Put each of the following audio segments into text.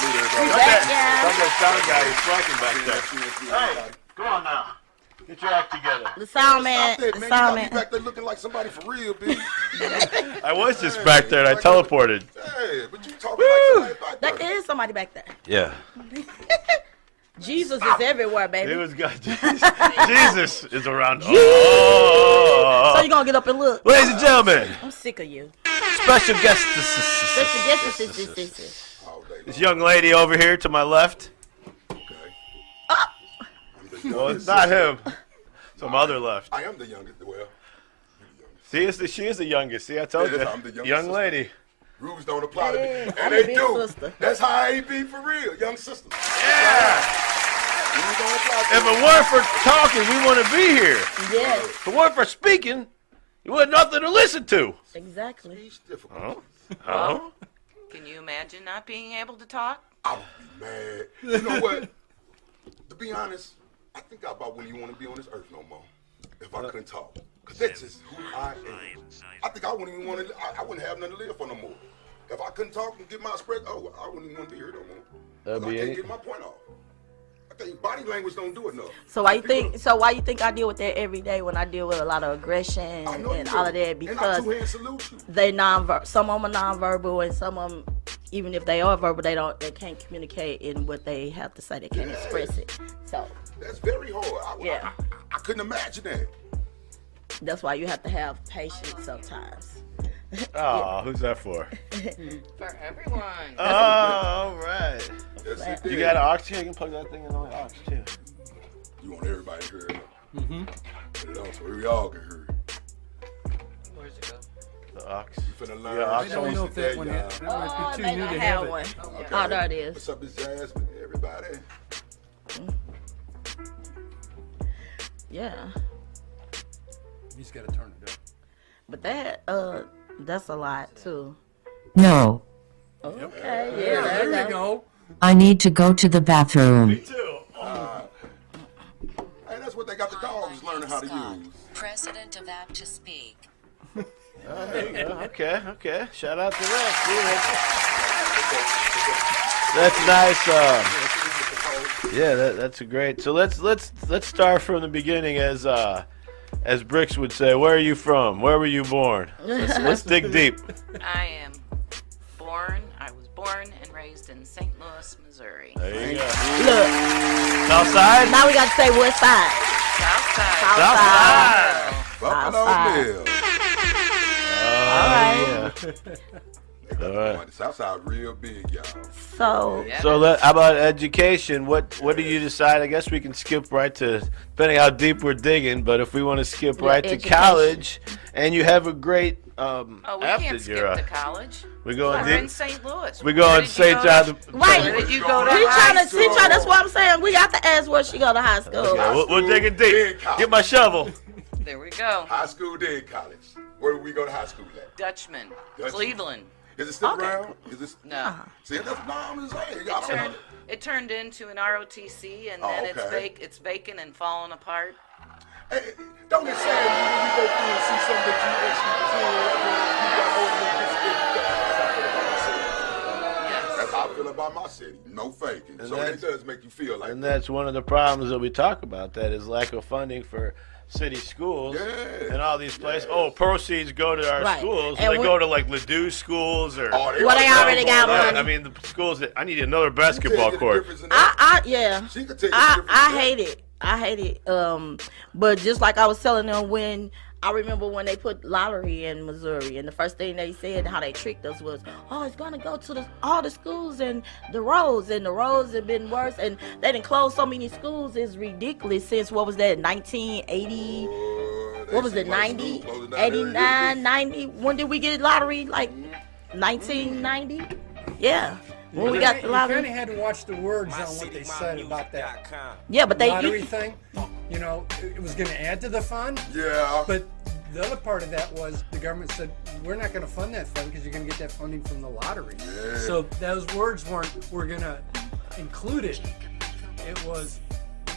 That sound guy is slacking back there. Hey, come on now. Get your act together. The sound man. Stop that, man. You got me back there looking like somebody for real, B. I was just back there and I teleported. Hey, but you talking like somebody back there. There is somebody back there. Yeah. Jesus is everywhere, baby. It was God. Jesus is around. So you gonna get up and look? Ladies and gentlemen. I'm sick of you. Special guest. This young lady over here to my left. Well, it's not him. Some other left. I am the youngest. Well, she is the youngest. See, I told you. I'm the youngest Young sister. lady. Rules don't apply to me. I'm And a they big do. sister. That's how I be for real. Young sister. Yeah. Rules don't apply to If me. it weren't for talking, we wouldn't be here. Yes. If it weren't for speaking, you would have nothing to listen to. Exactly. It's difficult. Can you imagine not being able to talk? I would be mad. You know what? To be honest, I think about when you want to be on this earth no more. If I couldn't talk. Because that's just who I am. I think I wouldn't even want to, I wouldn't have nothing to live for no more. If I couldn't talk and get my express, I wouldn't even want to be here no more. I can't get my point off. I think body language don't do enough. So why you think I deal with that every day when I deal with a lot of aggression and all of that? Because and I two-hand salute you. they some of them are nonverbal and some of them, even if they are verbal, they can't communicate in what they have to say. They can't express it. So that's very hard. I couldn't imagine that. That's why you have to have patience sometimes. Oh, who's that for? For everyone. Oh, all right. Yes, You got an aux here? You can plug that thing in on the aux too. You want everybody to hear it. Put it on so we all can hear it. Where's it go? The aux. You finna learn. Yeah, I don't know if that one that might be too new to have it. One. Okay. Oh, there it is. What's up, it's Jasmine? Everybody. Yeah. He's got to turn it up. But that's a lot too. No. Okay, Yeah, there you go. I need to go to the bathroom. Me too. Hey, that's what they got the dogs learning how to use. President of APP2Speak. There you go. Okay. Shout out to that. That's nice. Yeah, that's a great. So let's start from the beginning, as Bricks would say. Where are you from? Where were you born? Let's dig deep. I was born and raised in St. Louis, Missouri. There you go. Look, South side. now we got to say what side. South side. South side. Buffalo Outside. Bill. All right. All right. The South Side real big, y'all. So Yeah, So how about education? What do you decide? I guess we can skip right to, depending how deep we're digging. But if we want to skip right to education. college, and you have a great Oh, we after can't skip you're to college. we going We're in deep. St. Louis. We going St. John. Right. Where did you go to He high trying to, school? that's what I'm saying. We got to ask where she go to high school. Okay, we'll dig it deep. Then college. Get my shovel. There we go. High school, then college. Where do we go to high school at? Dutchman. Dutchman. Cleveland. Is it still Okay. around? Is it? No. See, that's I'm just saying. Y'all don't know. It turned into an ROTC, and Oh, then okay. it's vacant and falling apart. Hey, don't get sad when you go through and see something that you actually That's how I feel about my city. No faking. And So it does make you feel like And that. that's one of the problems that we talk about. That is lack of funding for city schools Yeah. and all these places. Yes. Oh, proceeds go to our Right. schools. And they we- go to like Ladue schools or. Oh, Well, they already got Yeah, money. I mean, the schools that I need another basketball court. Yeah. She could tell you the I difference. hate it. I hate it. But just like I was telling them when I remember when they put lottery in Missouri, and the first thing they said how they tricked us was, oh, it's gonna go to all the schools and the roads have been worse, and they didn't close so many schools. It's ridiculous since what was that 1980? What was it, 90, 89, 90? When did we get lottery? Like 1990? Yeah. When we got the You lottery. kind of had to watch the words on what they said about that Yeah, but lottery thing. You know, it was going to add to the fund, Yeah. but the other part of that was the government said, we're not going to fund that fund because you're going to get that funding from the lottery. Yeah. So those words weren't, we're going to include it. It was,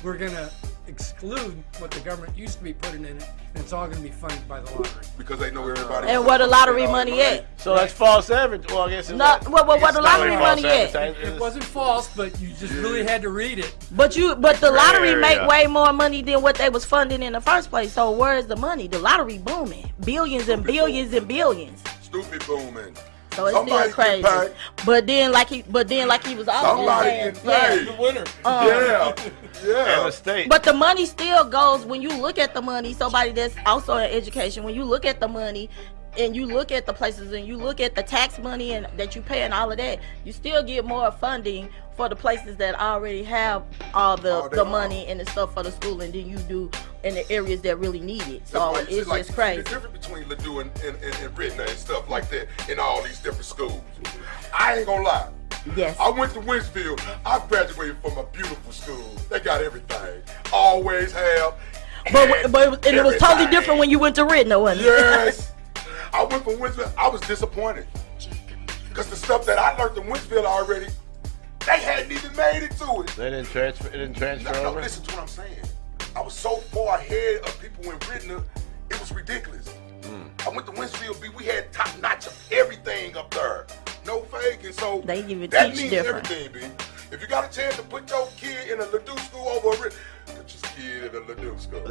we're going to exclude what the government used to be putting in it and it's all going to be funded by the lottery. Because they know everybody. And where the lottery money at? So that's false advertising. Well, I guess it's No, where the lottery money at? It wasn't false, but you just really had to read it. But the lottery area. make way more money than what they was funding in the first place. So where is the money? The lottery booming, billions and billions and billions. Stupid booming. So it's Somebody still crazy. get paid. But then like he was also Somebody saying, get paid. The winner. Yeah. Yeah. And the state. But the money still goes when you look at the money. Somebody that's also in education, when you look at the money and you look at the places and you look at the tax money and that you pay and all of that, you still get more funding for the places that already have all the money and the stuff for the schooling than you do in the areas that really need it. So That's why you it's see, like, just crazy. The difference between Ladue and Brittany and stuff like that in all these different schools. I ain't gonna lie. Yes. I went to Winsfield. I graduated from a beautiful school. They got everything. Always have. But it was totally everything. different when you went to Ridno, wasn't it? Yes. I went from Winsfield. I was disappointed. Because the stuff that I learned in Winsfield already, they hadn't even made it to it. They didn't transfer. It didn't transfer No, over. listen to what I'm saying. I was so far ahead of people in Brittany, it was ridiculous. I went to Winsfield B. We had top notch of everything up there. No faking. So They even that teach means different. everything, B. If you got a chance to put your kid in a Ladue school over a put your kid in a Ladue school.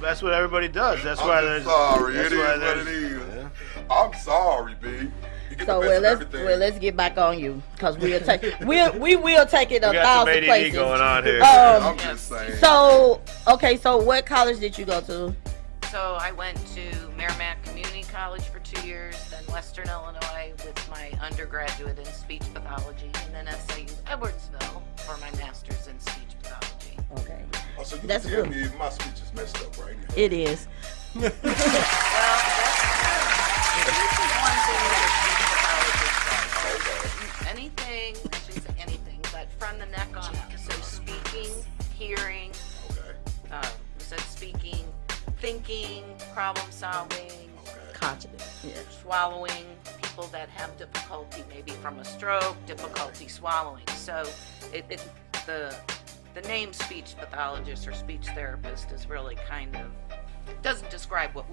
That's what everybody does. That's why I'm there's. sorry. That's It is why what there's- it is. Yeah. I'm sorry, B. You get So the best of everything. let's get back on you because we will take it a We got some thousand ADD places. going on here. I'm just saying. So what college did you go to? So I went to Merrimack Community College for 2 years, then Western Illinois with my undergraduate in speech pathology, and then SAU Edwardsville for my master's in speech pathology. Okay, Oh, so you That's tell good. me if my speech is messed up right now. it is. Well, that's usually one thing that a speech pathologist does. Anything, I shouldn't say anything, but from the neck on up. So speaking, hearing, Okay. we said speaking, thinking, problem solving, Conscious. Yeah. swallowing, people that have difficulty maybe from a stroke, difficulty swallowing. So the name speech pathologist or speech therapist is really kind of doesn't describe what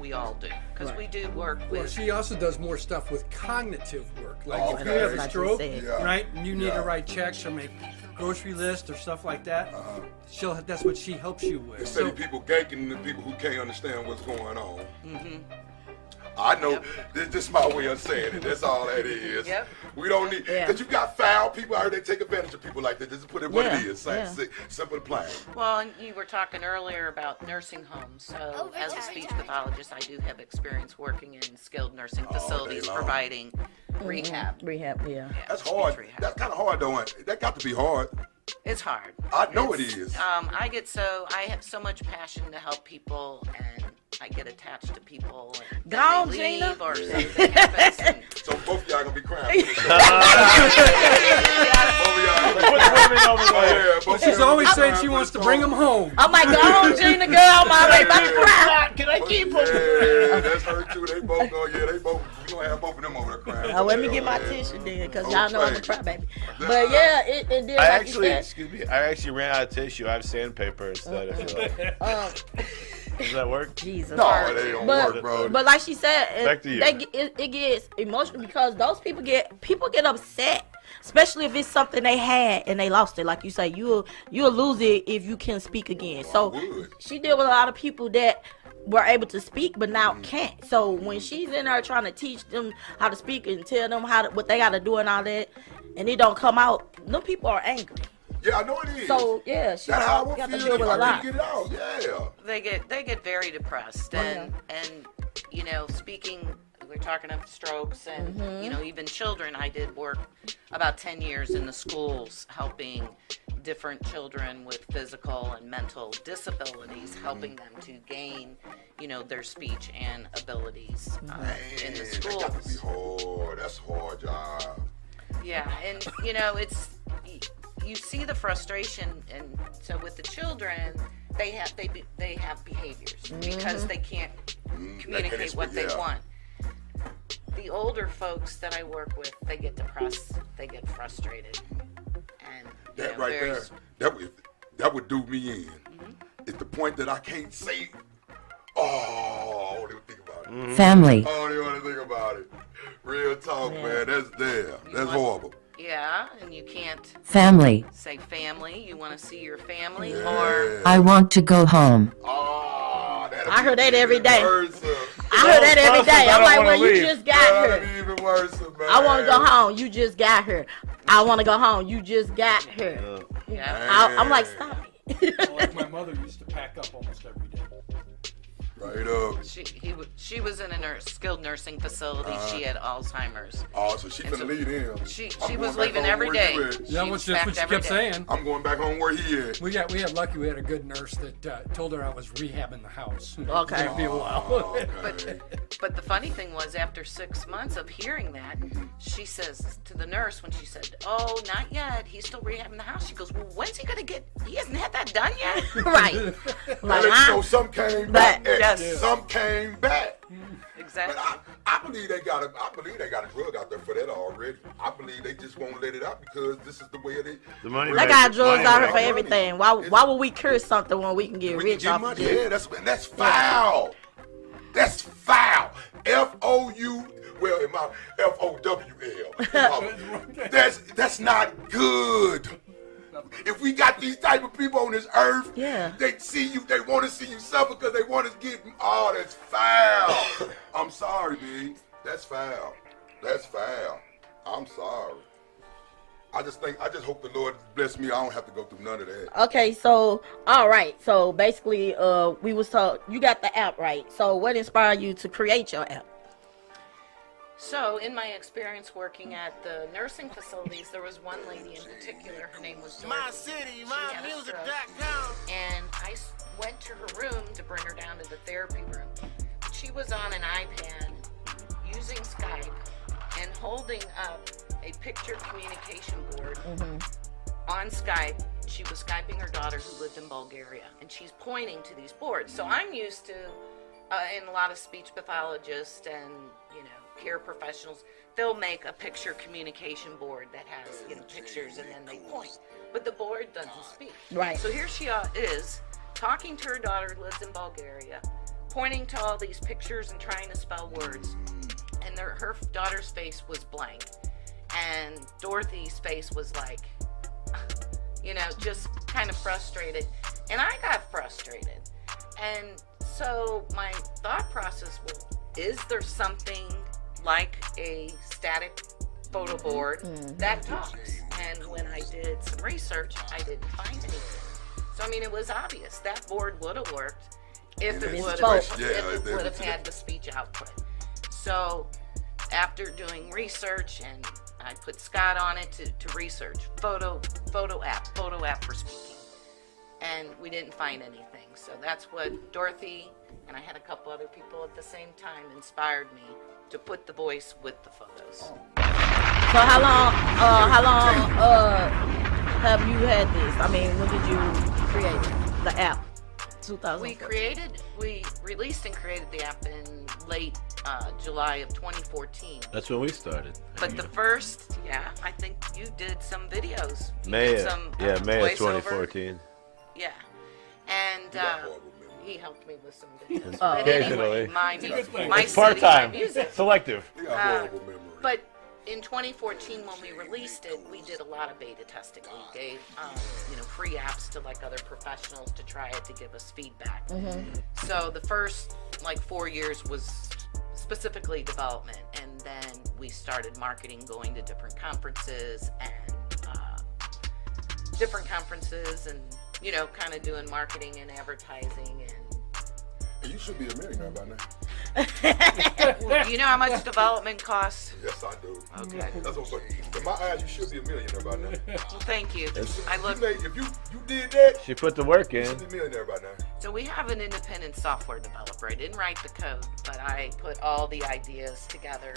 we all do, because Right. we do work Well, with she also does more stuff with cognitive work. Like Oh, if okay. you have a Like you stroke, said. Yeah. right, and you need Yeah. to write checks or make grocery lists or stuff like that, that's what she helps you with. Instead So, of people ganking the people who can't understand what's going on. Mm-hmm. I know Yep. this is my way of saying it. That's all that is. Yep. We don't need Yeah. because you got foul people. I heard they take advantage of people like that. Just put it what Yeah, it is. yeah. Simple and plain. Well, and you were talking earlier about nursing homes. So as a speech pathologist, I do have experience working in skilled nursing facilities long. providing rehab. Rehab. Yeah. Yeah, That's speech hard. rehab. That's kind of hard though. That got to be hard. It's hard. I know it It's, is. I have so much passion to help people, and I get attached to people. And then Gone, they Gina. leave or something happens. And, So both of y'all gonna be crying. Put the women over there. But she's always saying she wants to bring them home. I'm like, go on, Gina, girl. I'm already about to cry. Can I keep them? Yeah, that's her too. They both go. Yeah, they both. We gonna have both of them over there crying. Let me get my tissue then, because y'all know I'm a cry baby. But yeah, it did I like actually, you said. excuse me, I actually ran out of tissue. I have sandpaper instead. I feel like. Does that work? Jesus. No, it ain't gonna work, bro. But like she said, Back to you. it gets emotional because those people get upset, especially if it's something they had and they lost it. Like you say, you'll lose it if you can speak again. So would. she deal with a lot of people that were able to speak but now can't. So when she's in there trying to teach them how to speak and tell them what they got to do and all that, and it don't come out, them people are angry. Yeah, I know it is. So yeah, she that's how I got to feel. deal with a I lot. get it out. Yeah. they get very depressed, and you know, speaking. We're talking of strokes and you know, even children. I did work about 10 years in the schools helping different children with physical and mental disabilities, helping them to gain, you know, their speech and abilities in the Man, that got to be schools. hard. That's a hard job. Yeah, and you know, you see the frustration, and so with the children, they have behaviors because they can't communicate what they want. The older folks that I work with, they get depressed, they get frustrated, and you That know, right there, that would do me in. It's the point that I can't say Oh, I don't even think about it. family, I don't even want to think about it. Real talk, man. That's there. That's horrible. Yeah, and you can't family. say family. You want to see your family, Yeah. or I want to go home. Oh, I heard that every day. Worse, I heard that every day. I I'm don't like, wanna well, you leave. just got that'd here. be even worse, man. I want to go home. You just got here. I want to go home. You just got here. yeah. I'm like, stop it. Like my mother used to pack up almost every day. Right up. She was in a skilled nursing facility. She had Alzheimer's. Oh, so she finna leave him. She I'm was going back leaving home every where day. you at. That was just what she kept saying. I'm going back home where he is. We had lucky. We had a good nurse that told her I was rehabbing the house. Okay. It'd be a while. Oh, okay. But the funny thing was, after 6 months of hearing that, she says to the nurse when she said, "Oh, not yet. He's still rehabbing the house." She goes, "Well, when's he gonna get? He hasn't had that done yet." Right. Now, Like, let you know some came back. Yes. Some came back. Exactly. But I believe they got a drug out there for that already. I believe they just won't let it out because this is the way it is. The money they maker. got drugs out here for Money. everything. Why would we curse something when we can get We can rich get off of money. it? Yeah, that's foul. That's foul. F-O-U. Well, in my F-O-W-L. That's not good. If we got these type of people on this earth, Yeah. they see you, they want to see you suffer because they want to get, oh, that's foul. I'm sorry, B. That's foul. That's foul. I'm sorry. I just hope the Lord bless me. I don't have to go through none of that. Okay, so all right, so basically, we was told you got the app, right? So what inspired you to create your app? So, in my experience working at the nursing facilities, there was one lady in particular. Her name was Dorothy. MyCityMyMusic.com. And I went to her room to bring her down to the therapy room. She was on an iPad using Skype and holding up a picture communication board on Skype. She was Skyping her daughter who lived in Bulgaria, and she's pointing to these boards. So I'm used to, and a lot of speech pathologists and, care professionals, they'll make a picture communication board that has, pictures and then they point. But the board doesn't speak. Right. So here she is, talking to her daughter who lives in Bulgaria, pointing to all these pictures and trying to spell words. And her daughter's face was blank. And Dorothy's face was like, just kind of frustrated. And I got frustrated. And so my thought process was, is there something like a static photo board that talks? And when I did some research, I didn't find anything. So, it was obvious that board would have worked if it would have had the speech output. So, after doing research, and I put Scott on it to research photo app for speaking, and we didn't find anything. So that's what Dorothy and I had a couple other people at the same time inspired me to put the voice with the photos. So how long have you had this? When did you create the app? 2000. We released and created the app in late July of 2014. That's when we started. But the first, I think you did some videos. May of voiceover. 2014. Yeah, and he helped me with some videos. Oh. But anyway, Occasionally. my It's city, my part-time. music. Selective. You got horrible memory. But in 2014, when we released it, we did a lot of beta testing. We gave, free apps to other professionals to try it to give us feedback. So the first 4 years was specifically development, and then we started marketing, going to different conferences and kind of doing marketing and advertising. And you should be a millionaire by now. You know how much development costs? Yes, I do. Okay. That's what. In my eyes, you should be a millionaire by now. Well, thank you. If you did that, She put the work you in. should be a millionaire by now. So we have an independent software developer. I didn't write the code, but I put all the ideas together,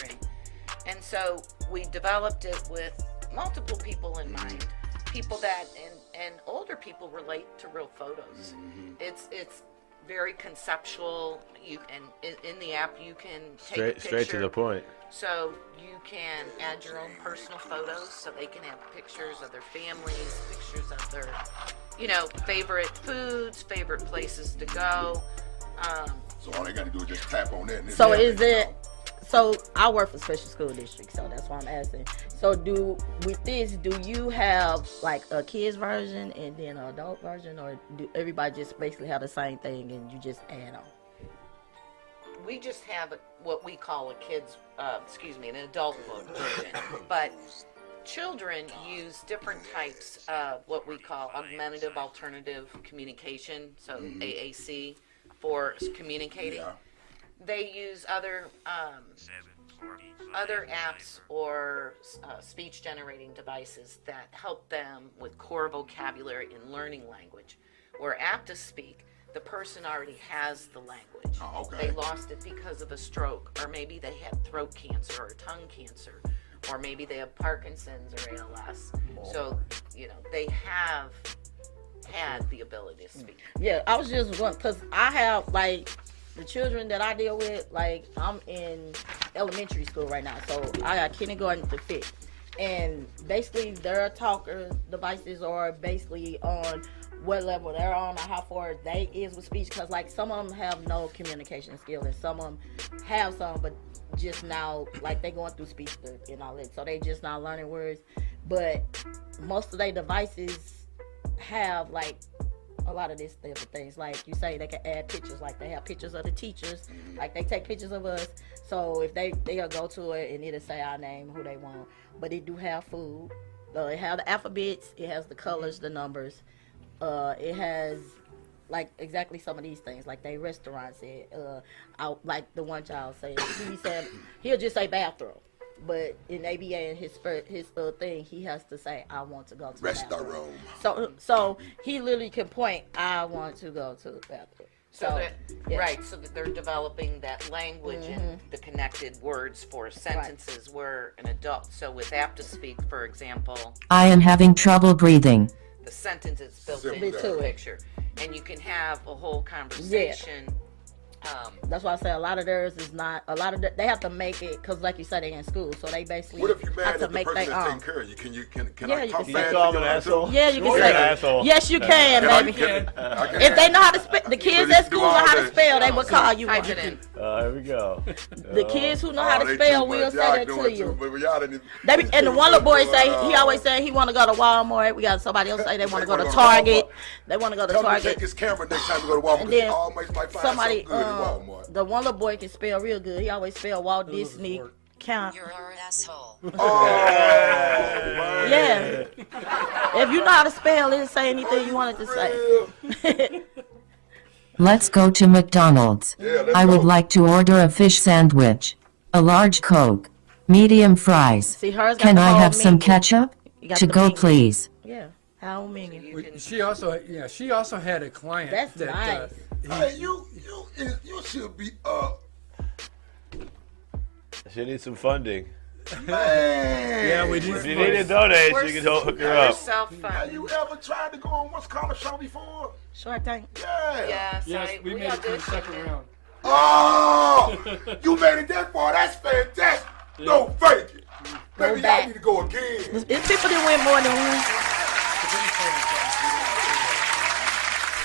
and so we developed it with multiple people in mind. People that and older people relate to real photos. It's very conceptual. In the app you can take a picture. Straight to the point. So you can add your own personal photos, so they can have pictures of their families, pictures of their, favorite foods, favorite places to go. So all they got to do is just tap on that. And So is it? So I work for special school district, so that's why I'm asking. So with this, do you have like a kids version and then an adult version, or do everybody just basically have the same thing and you just add on? We just have what we call an adult version. But children use different types of what we call augmentative alternative communication, so AAC, for communicating. Yeah. They use other apps or speech generating devices that help them with core vocabulary and learning language. Where APP2Speak, the person already has the language. Oh, okay. They lost it because of a stroke, or maybe they had throat cancer or tongue cancer, or maybe they have Parkinson's or ALS. So, they have had the ability to speak. Yeah, I was just wondering, because I have, like, the children that I deal with, like, I'm in elementary school right now, so I got kindergarten to fifth. And basically, their talker devices are basically on what level they're on or how far they is with speech, because, like, some of them have no communication skill, and some of them have some, but just now, like, they going through speech therapy and all that, so they just not learning words. But most of their devices have, like, a lot of this type of things. Like you say, they can add pictures. Like, they have pictures of the teachers. Like, they take pictures of us. So if they'll go to it and it'll say our name, who they want. But it do have food. It have the alphabets. It has the colors, the numbers. It has, like, exactly some of these things. Like, they restaurant said. Like the one child said, he'll just say bathroom. But in ABA and his thing, he has to say, I want to go to the bathroom. So he literally can point, I want to go to the bathroom. So that they're developing that language and the connected words for sentences where an adult, so with APP2Speak, for example, I am having trouble breathing. the sentence is built into the picture. And you can have a whole conversation. That's why I say a lot of theirs is not, they have to make it, because like you said, they're in school, so they basically What if you're have mad to at the make person their that's own. taking care of you? Can Yeah, I you talk can bad say- to Call him you an on the asshole? show? Yeah, you can You're say an asshole. Yes, you can, I baby. can. If they know how to spell, the kids at school know how to spell, they will call you. Type it in. Here we go. The kids who know how to they spell too will much. say Y'all that to doing you. too, but y'all didn't- They be, and the one little boy say, he always say he want to go to Walmart. We got somebody else say they want to go to Target. They want to go to Tell him to take Target. his camera next time we go to Walmart. And Because then he always might find somebody, something good at Walmart. the one little boy can spell real good. He always spell Walt Disney. Count. You're an asshole. Oh, man. Yeah. If you know how to spell, it'll say anything you want it to say. Let's go to McDonald's. Yeah, let's I would go. like to order a fish sandwich, a large Coke, medium fries. See, hers got Can the I whole have some menu. ketchup? You got To the go, menu. please. Yeah. How many? You can, She also had a client. That's that, nice. Hey, you should be She needs some funding. man. Yeah, we did. If you need to donate, you can hook her up. Have self-funded. you ever tried to go on what's called a show before? Short thing. Yeah. Yes, Yes, we made it to the second auditioned. round. Oh, you made it that far. That's fantastic. No fake it. Maybe back. y'all need to go again. It's people that win more than one.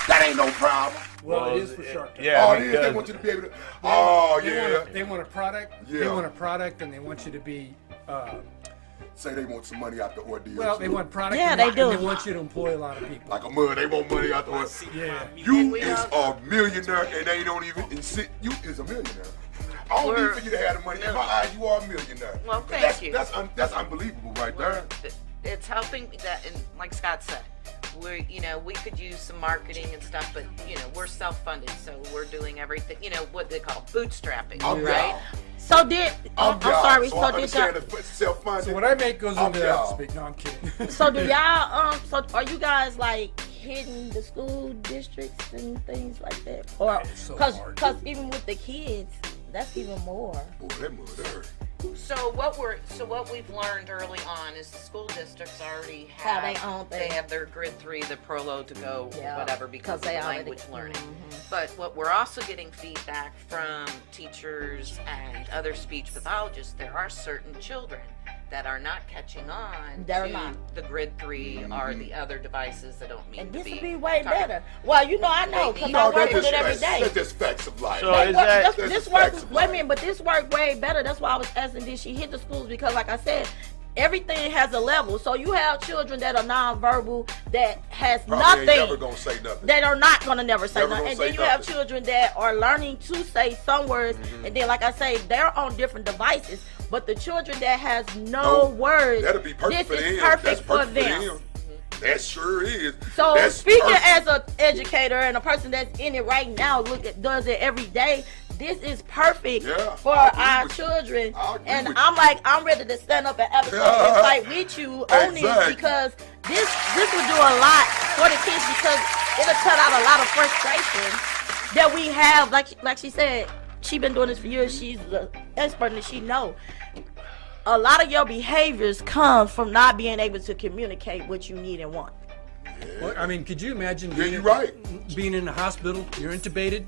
That ain't no problem. Well, it is for Shark Tank. Yeah, Oh, it is. They because want you to be able to. Oh, yeah. They want a product. They Yeah. want a product, and they want you to be. Say they want some money out the ordeal. Well, too. they want product. Yeah, and they do. And they want you to employ a lot of people. Like a mud, they want money out the ordeal. Yeah. You is a millionaire, and they don't even. You is a millionaire. I don't need for you to have the money. In my eyes, you are a millionaire. Well, thank that's, you. That's unbelievable right there. It's helping that, and like Scott said, we could use some marketing and stuff, but we're self-funded, so we're doing everything. What they call bootstrapping, I'm right? down. So did I'm sorry. So So I did understand y'all? the self-funded. So what I make goes into y'all. APP2Speak. No, I'm kidding. So do y'all? So are you guys like hitting the school districts and things like that? Or It's so because hard. even with the kids, that's even more. Boy, that mud hurt. So what we've learned early on is the school districts already Have have their own they thing. have their grid 3, the Prolo to go, Yeah, whatever, because of they the already- language learning. Mhm. But what we're also getting feedback from teachers and other speech pathologists, there are certain children that are not catching on They're to not. the Grid 3 or the other devices that don't mean And to this be. would be way targeted. better. Well, you know, I know because No, I No, work with it every day. that's just facts of life. So That is work- that- this That's work? facts of Wait a life. minute, but this worked way better. That's why I was asking, did she hit the schools? Because, like I said, everything has a level. So you have children that are nonverbal that has Probably ain't never nothing. gonna say nothing. That are not gonna never say Never nothing. gonna And say then you have nothing. children that are learning to say some words, and then, like I say, they're on different devices. But the children that has no words, That'll be perfect this for is them. perfect That's for perfect them. them. That sure is. So That's speaking perfect. as an educator and a person that's in it right now, does it every day. This is perfect Yeah, for I agree our with you. children. I agree And with I'm like, I'm ready to stand up and advocate and fight with you on this Exactly. because this will do a lot for the kids because it'll cut out a lot of frustration that we have. Like she said, she been doing this for years. She's the expert and she know. A lot of your behaviors come from not being able to communicate what you need and want. Well, I mean, could you imagine Yeah, being, you're right. being in the hospital, you're intubated,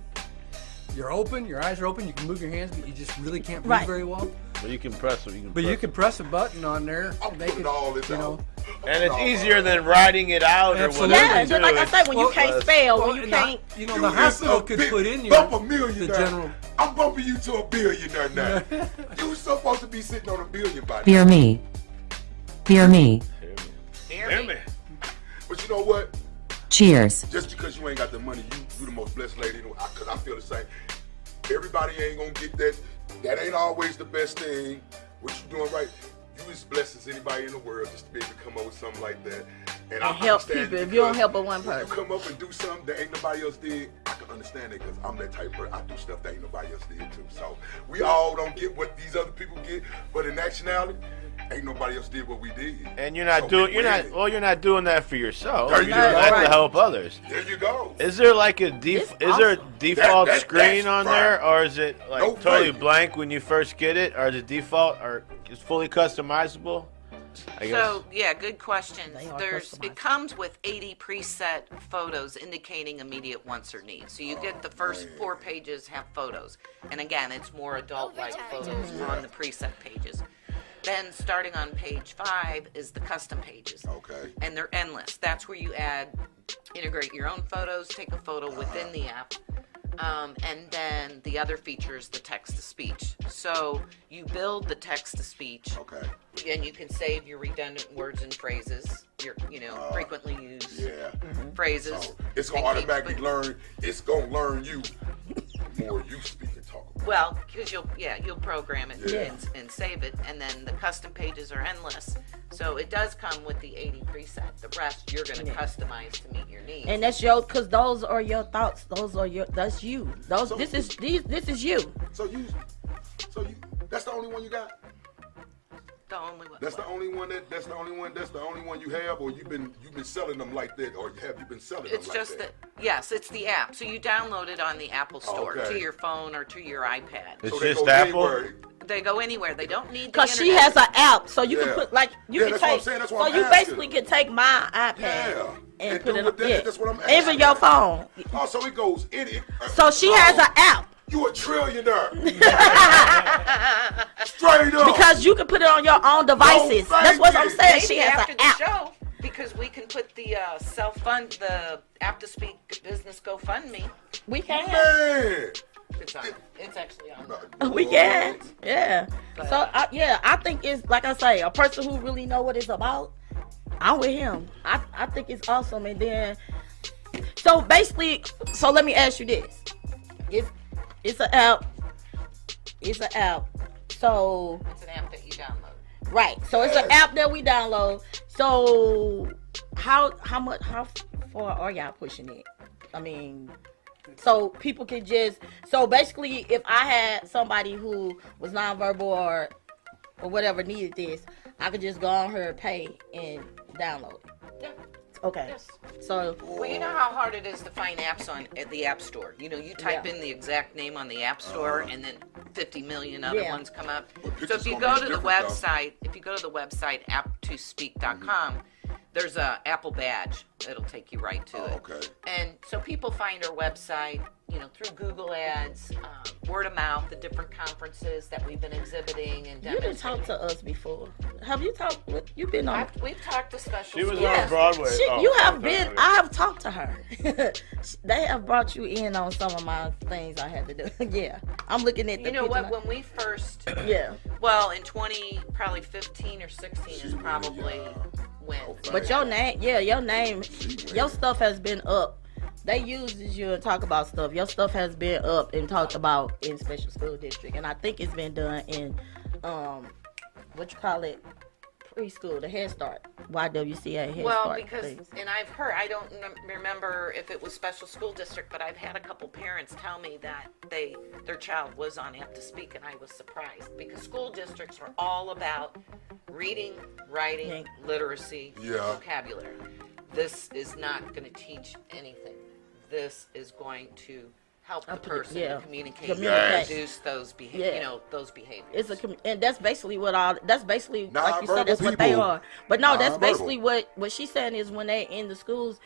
you're open, your eyes are open, you can move your hands, but you just really can't breathe Right. very well. But you can press it. But you can press a button on there. I'll They put could, it all in you know. And it's easier than writing it out or Absolutely. whatever. Yeah, and just like I said, when you Well, can't spell, well, when you and can't. you know, You the is hospital a could big- put in bump a the millionaire. general. I'm bumping you to a billionaire now. You supposed to be sitting on a billion by now. Hear me. Hear me. Hear me. But you know what? Cheers. Just because you ain't got the money, you the most blessed lady. Because I feel the same. Everybody ain't gonna get that. That ain't always the best thing. What you doing right? You as blessed as anybody in the world just to be able to come up with something like that. And I help understand people it if you don't because help but one when you person. come up and do something that ain't nobody else did, I can understand it because I'm that type of person. I do stuff that ain't nobody else did too. So we all don't get what these other people get, but in actuality, ain't nobody else did what we did. And you're not So doing we you're not winning. well you're not doing that for yourself. There You're you doing go. that Right. to help others. There you go. Is there like a It's is there a awesome. default That- screen that's on fine. there, or is it like No totally fake. blank when you first get it, or is it default, or it's fully customizable? I guess. So yeah, good questions. They are It customized. comes with 80 preset photos indicating immediate wants or needs. So you get the first 4 pages have photos, and again, it's more adult-like photos on the preset pages. Then starting on page 5 is the custom pages. Okay. And they're endless. That's where you integrate your own photos, take a photo within the app, and then the other feature is the text to speech. So you build the text to speech, Okay. and you can save your redundant words and phrases, your frequently used Yeah. phrases. So it's gonna and keep- automatically learn. It's gonna learn you the more you speak and talk. Well, because you'll program it Yeah. and save it, and then the custom pages are endless. So it does come with the 80 preset. The rest you're going to customize to meet your needs. And that's your, cause those are your thoughts. That's you. So- This is you. So you, that's the only one you got. the only one. That's the only one that's the only one you have, or you've been selling them like that, or have you been selling It's them like just that? yes, it's the app. So you download it on the Apple Store Okay. to your phone or to your iPad. It's So they just go Apple. anywhere. They go anywhere. They don't need the Cause she internet. has an app, so you Yeah. can put like you Yeah, can that's what I'm take. saying, that's So what I'm you asking. basically can take my iPad Yeah. and And put do it with up. that, Yeah. that's what I'm Even asking. your phone. Oh, so it goes in it. So she has an app You a trillionaire. Straight up. because you can put it on your own devices. thank That's what I'm you. saying. Maybe She has after an the app. show, because we can put the self-fund, the APP2Speak business GoFundMe. We can. Man. It's on. It's actually on. We can. Yeah. So I think it's like I say, a person who really know what it's about. I'm with him. I think it's awesome. And then, so basically, so let me ask you this: it's an app. It's an app. So It's an app that you download. right. So it's an app that we download. So how far are y'all pushing it? I mean, so people can just, so basically if I had somebody who was nonverbal or whatever needed this, I could just go on her pay and download it. Yeah. Okay. Yes. So Well, you know how hard it is to find apps at the App Store. You know, you type Yeah. in the exact name on the App Store, and then 50 million other Yeah. ones come up. Well, So pictures if you gonna go be to the different, though. website, APP2Speak.com, there's a Apple badge that'll take you right to it. Okay. And so people find our website, through Google ads, word of mouth, the different conferences that we've been exhibiting and You didn't talk to us before. Have you talked with? You've been on. We've talked to special. She was schools. on Broadway. You have okay, been. okay. I have talked to her. They have brought you in on some of my things I had to do. Yeah, I'm looking at the. You know what? picture When we first, Yeah. well, in probably 15 or 16 is probably when. But your name, your stuff has been up. They uses you and talk about stuff. Your stuff has been up and talked about in special school district, and I think it's been done in, preschool, the Head Start, YWCA Head Well, Start because, things. and I've heard, I don't remember if it was special school district, but I've had a couple parents tell me that their child was on APP2Speak, and I was surprised because school districts are all about reading, writing, literacy, vocabulary. This is not going to teach anything. This is going to help the person to communicate and reduce those those behaviors. And that's basically what like you said, that's what they people. are. But no, that's Non-verbal. basically what she's saying is when they in the schools,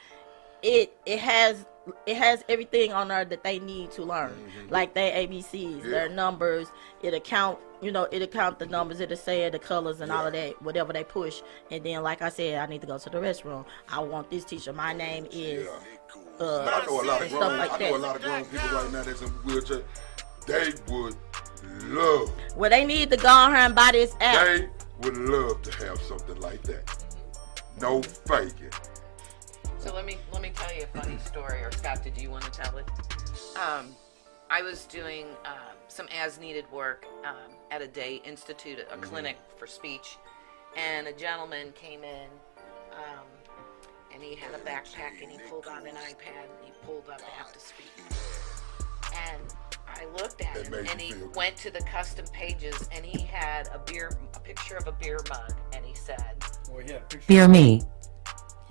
it has everything on there that they need to learn, like their ABCs, their numbers. It'll count the numbers. It'll say the colors and all of that, whatever they push. And then, like I said, I need to go to the restroom. I want this teacher. My name is. But I know a lot of and grown. stuff like I know a that. lot of grown people right now that's in wheelchair. They would love. Well, they need to go on here and buy this app. They would love to have something like that. No faking. So let me tell you a funny story. Or Scott, did you want to tell it? I was doing some as-needed work at a day institute, a clinic for speech, and a gentleman came in, and he had a backpack, and he pulled out an iPad, and he pulled up APP2Speak. And I looked at him, and he went to the custom pages, and he had a picture of a beer mug, and he said, Beer me.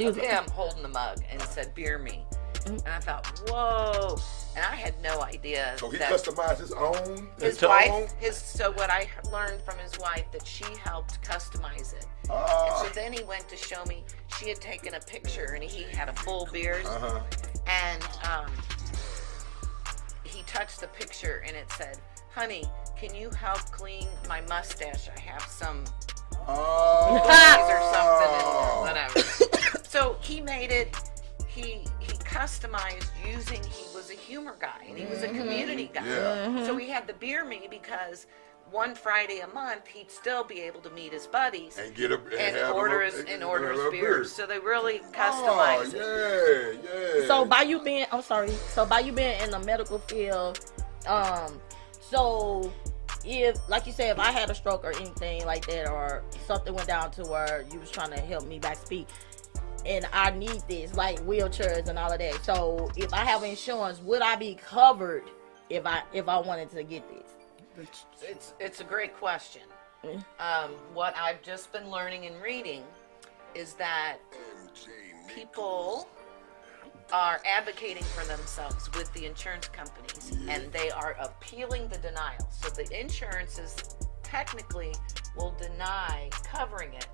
of him holding the mug, and it said, beer me. And I thought, whoa. And I had no idea. So he that customized his own. his wife, so what I learned from his wife, that she helped customize it. And so then he went to show me, she had taken a picture, and he had a full beard. And he touched the picture, and it said, honey, can you help clean my mustache? I have some fleas or something and whatever. So he made it, he customized using, he was a humor guy, and he was a community guy. So he had the beer me because one Friday a month he'd still be able to meet his buddies and order his beers. So they really customized it. So by you being in the medical field, so if, like you said, if I had a stroke or anything like that, or something went down to where you was trying to help me back speak, and I need this, like wheelchairs and all of that. So if I have insurance, would I be covered if I wanted to get this? It's a great question. What I've just been learning and reading is that people are advocating for themselves with the insurance companies, and they are appealing the denial. So the insurances technically will deny covering it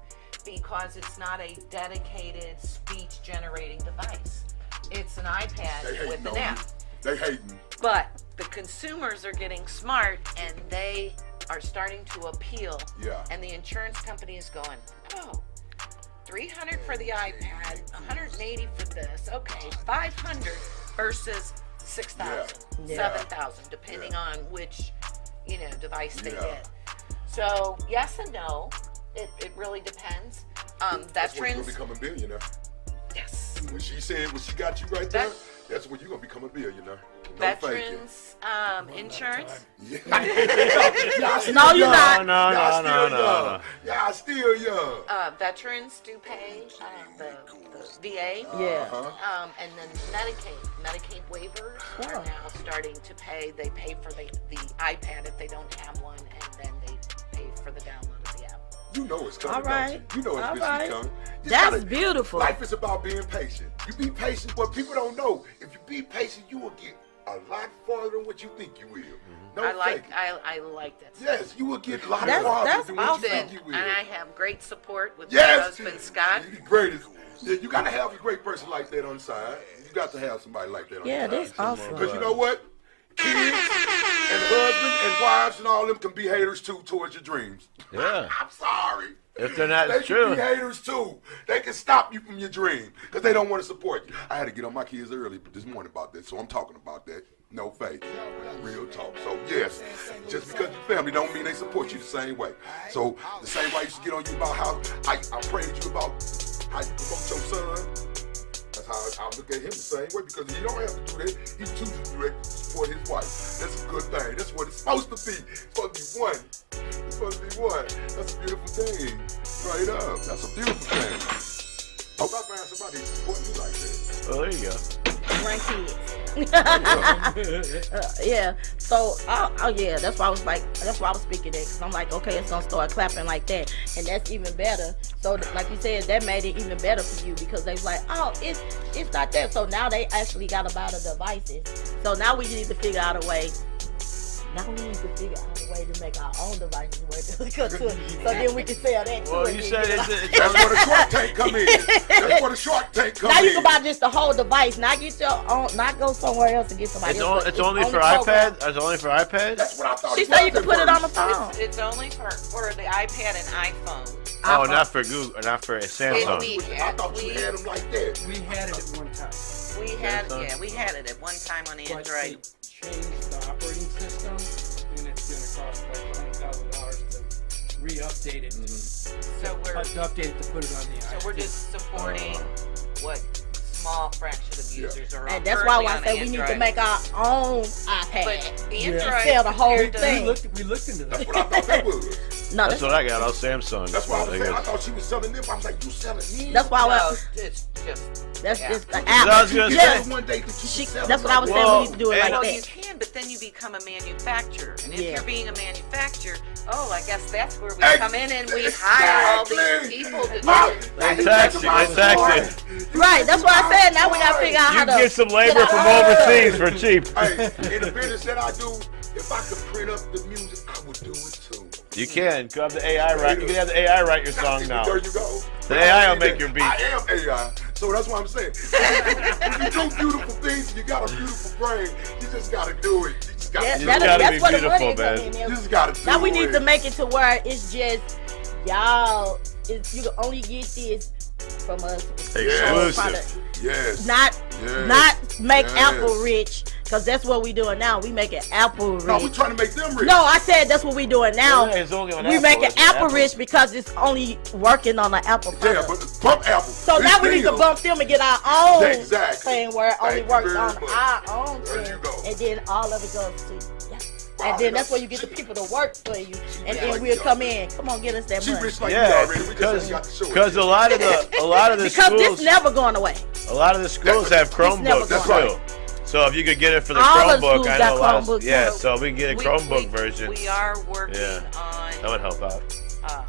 because it's not a dedicated speech generating device. It's an iPad with an app. They hating. But the consumers are getting smart, and they are starting to appeal. And the insurance company is going, oh, $300 for the iPad, $180 for this. Okay, $500 versus $6,000, $7,000, depending on which device they get. So yes and no. It really depends. That's when you're Veterans. gonna become a billionaire. Yes. When she got you right there, that's when you're gonna become a billionaire. No Veterans insurance. No, you're not. No. Y'all still young. Veterans do pay the VA. And then Medicaid waivers are now starting to pay. They pay for the iPad if they don't have one, and then they pay for the download of the app. You know it's coming. All right. You know it's coming. That's beautiful. Life is about being patient. You be patient. What people don't know, if you be patient, you will get a lot farther than what you think you will. No I like faking. I like that. Yes, you will get a lot That's farther than what you awesome. think you will. And I have great support with my Yes. husband Scott. You're the greatest. Yeah, you gotta have a great person like that on the side. You got to have somebody like that on Yeah, the that's side. awesome. Because you know what? Kids and husbands and wives and all of them can be haters too towards your dreams. Yeah. I'm sorry. If they're not They true. can be haters too. They can stop you from your dream because they don't want to support you. I had to get on my kids early this morning about that, so I'm talking about that. No faith. Real talk. So yes, just because your family don't mean they support you the same way. So the same way I used to get on you about how I prayed you about how you promote your son. That's how I look at him the same way, because he don't have to do that. He chooses to do that to support his wife. That's a good thing. That's what it's supposed to be. It's supposed to be one. It's supposed to be one. That's a beautiful thing. Straight up. That's a beautiful thing. I hope I find somebody to support me like that. Well, there you go. Grandkids. Yeah. So, yeah, that's why I was like, that's why I was speaking that, because I'm like, okay, it's gonna start clapping like that, and that's even better. So, like you said, that made it even better for you, because they was like, oh, it's not that. So now they actually got about the devices. So now we need to figure out a way. Now we need to figure out a way to make our own devices work. So then we can sell that too. Well, you said That's where the Shark Tank come in. That's where the Shark Tank come in. Now you can buy just the whole device. Not get your own. Not go somewhere else and get somebody else. It's only for programmed. iPad. It's only for iPad. That's what I thought. She it said was you can at put it on the first. phone. It's only for the iPad and iPhone. Oh, not for Google, not for Samsung. I thought you had them like that. We had it at one time. We had it at one time on But Android. they changed the operating system, and it's going to cost like $100,000 to re-update it. So we're To update it to put it on the so we're just supporting what small fraction of users are on. And that's why I currently say on we need to Android. make our own iPad. But Yeah. Android Sell the whole compared to- thing. We looked into That's that. what I thought that was. No, That's what I got. All Samsung. That's why I was I saying. I guess. thought she was selling them. I was like, you selling me? that's why I No, was. it's just That's yeah. just the I was app. gonna Yeah. say- One day that you She, can sell that's what I was saying. Well, We need to do it and- like Well, you that. can, but then you become a manufacturer. And if Yeah. you're being a manufacturer, I guess that's where we Hey, come in and we hire all these exactly. people to do Look, it. They tax you. They tax you. Right. That's what I said. Now we gotta figure out You how can to get some labor get from our- overseas for cheap. Hey, in the business that I do, if I could print up the music, I would do it too. You can. You have the AI write. You can have the AI write your song now. There you go. The AI will make your beat. I am AI, so that's what I'm saying. When you do beautiful things, and you got a beautiful brain. You just gotta do it. You just gotta Yeah, do gotta it. be that's what the money beautiful, come man. in. You just gotta do it. Now we need to make it to where it's just y'all. You can only get this from us. Exclusive. Yes. Not Yes. make Yes. Apple rich, because that's what we doing now. We making Apple rich. No, we trying to make them rich. No, I said that's what we doing now. Yeah, it's only on We Apple. making It's Apple rich because it's only working on the Apple Yeah, product. but bump Apple. So now we need to bump them and get our own Exactly. thing where it only Thank you works very on much. our own There thing, you go. and then all of it goes to yeah. Wow, And then you that's know, where you get the people to work for you, and Yeah. then we'll come in. Come on, get us that She money. rich like me Yeah, already. We just ain't got to show it. because a lot of the Because schools, this never going away. a lot of the schools have never Chromebooks gone too. away. So if you could get it for the All the Chromebook, schools I got know a lot. Chromebooks. Yeah, so we can get a We- Chromebook version. We are working Yeah. on That would help out.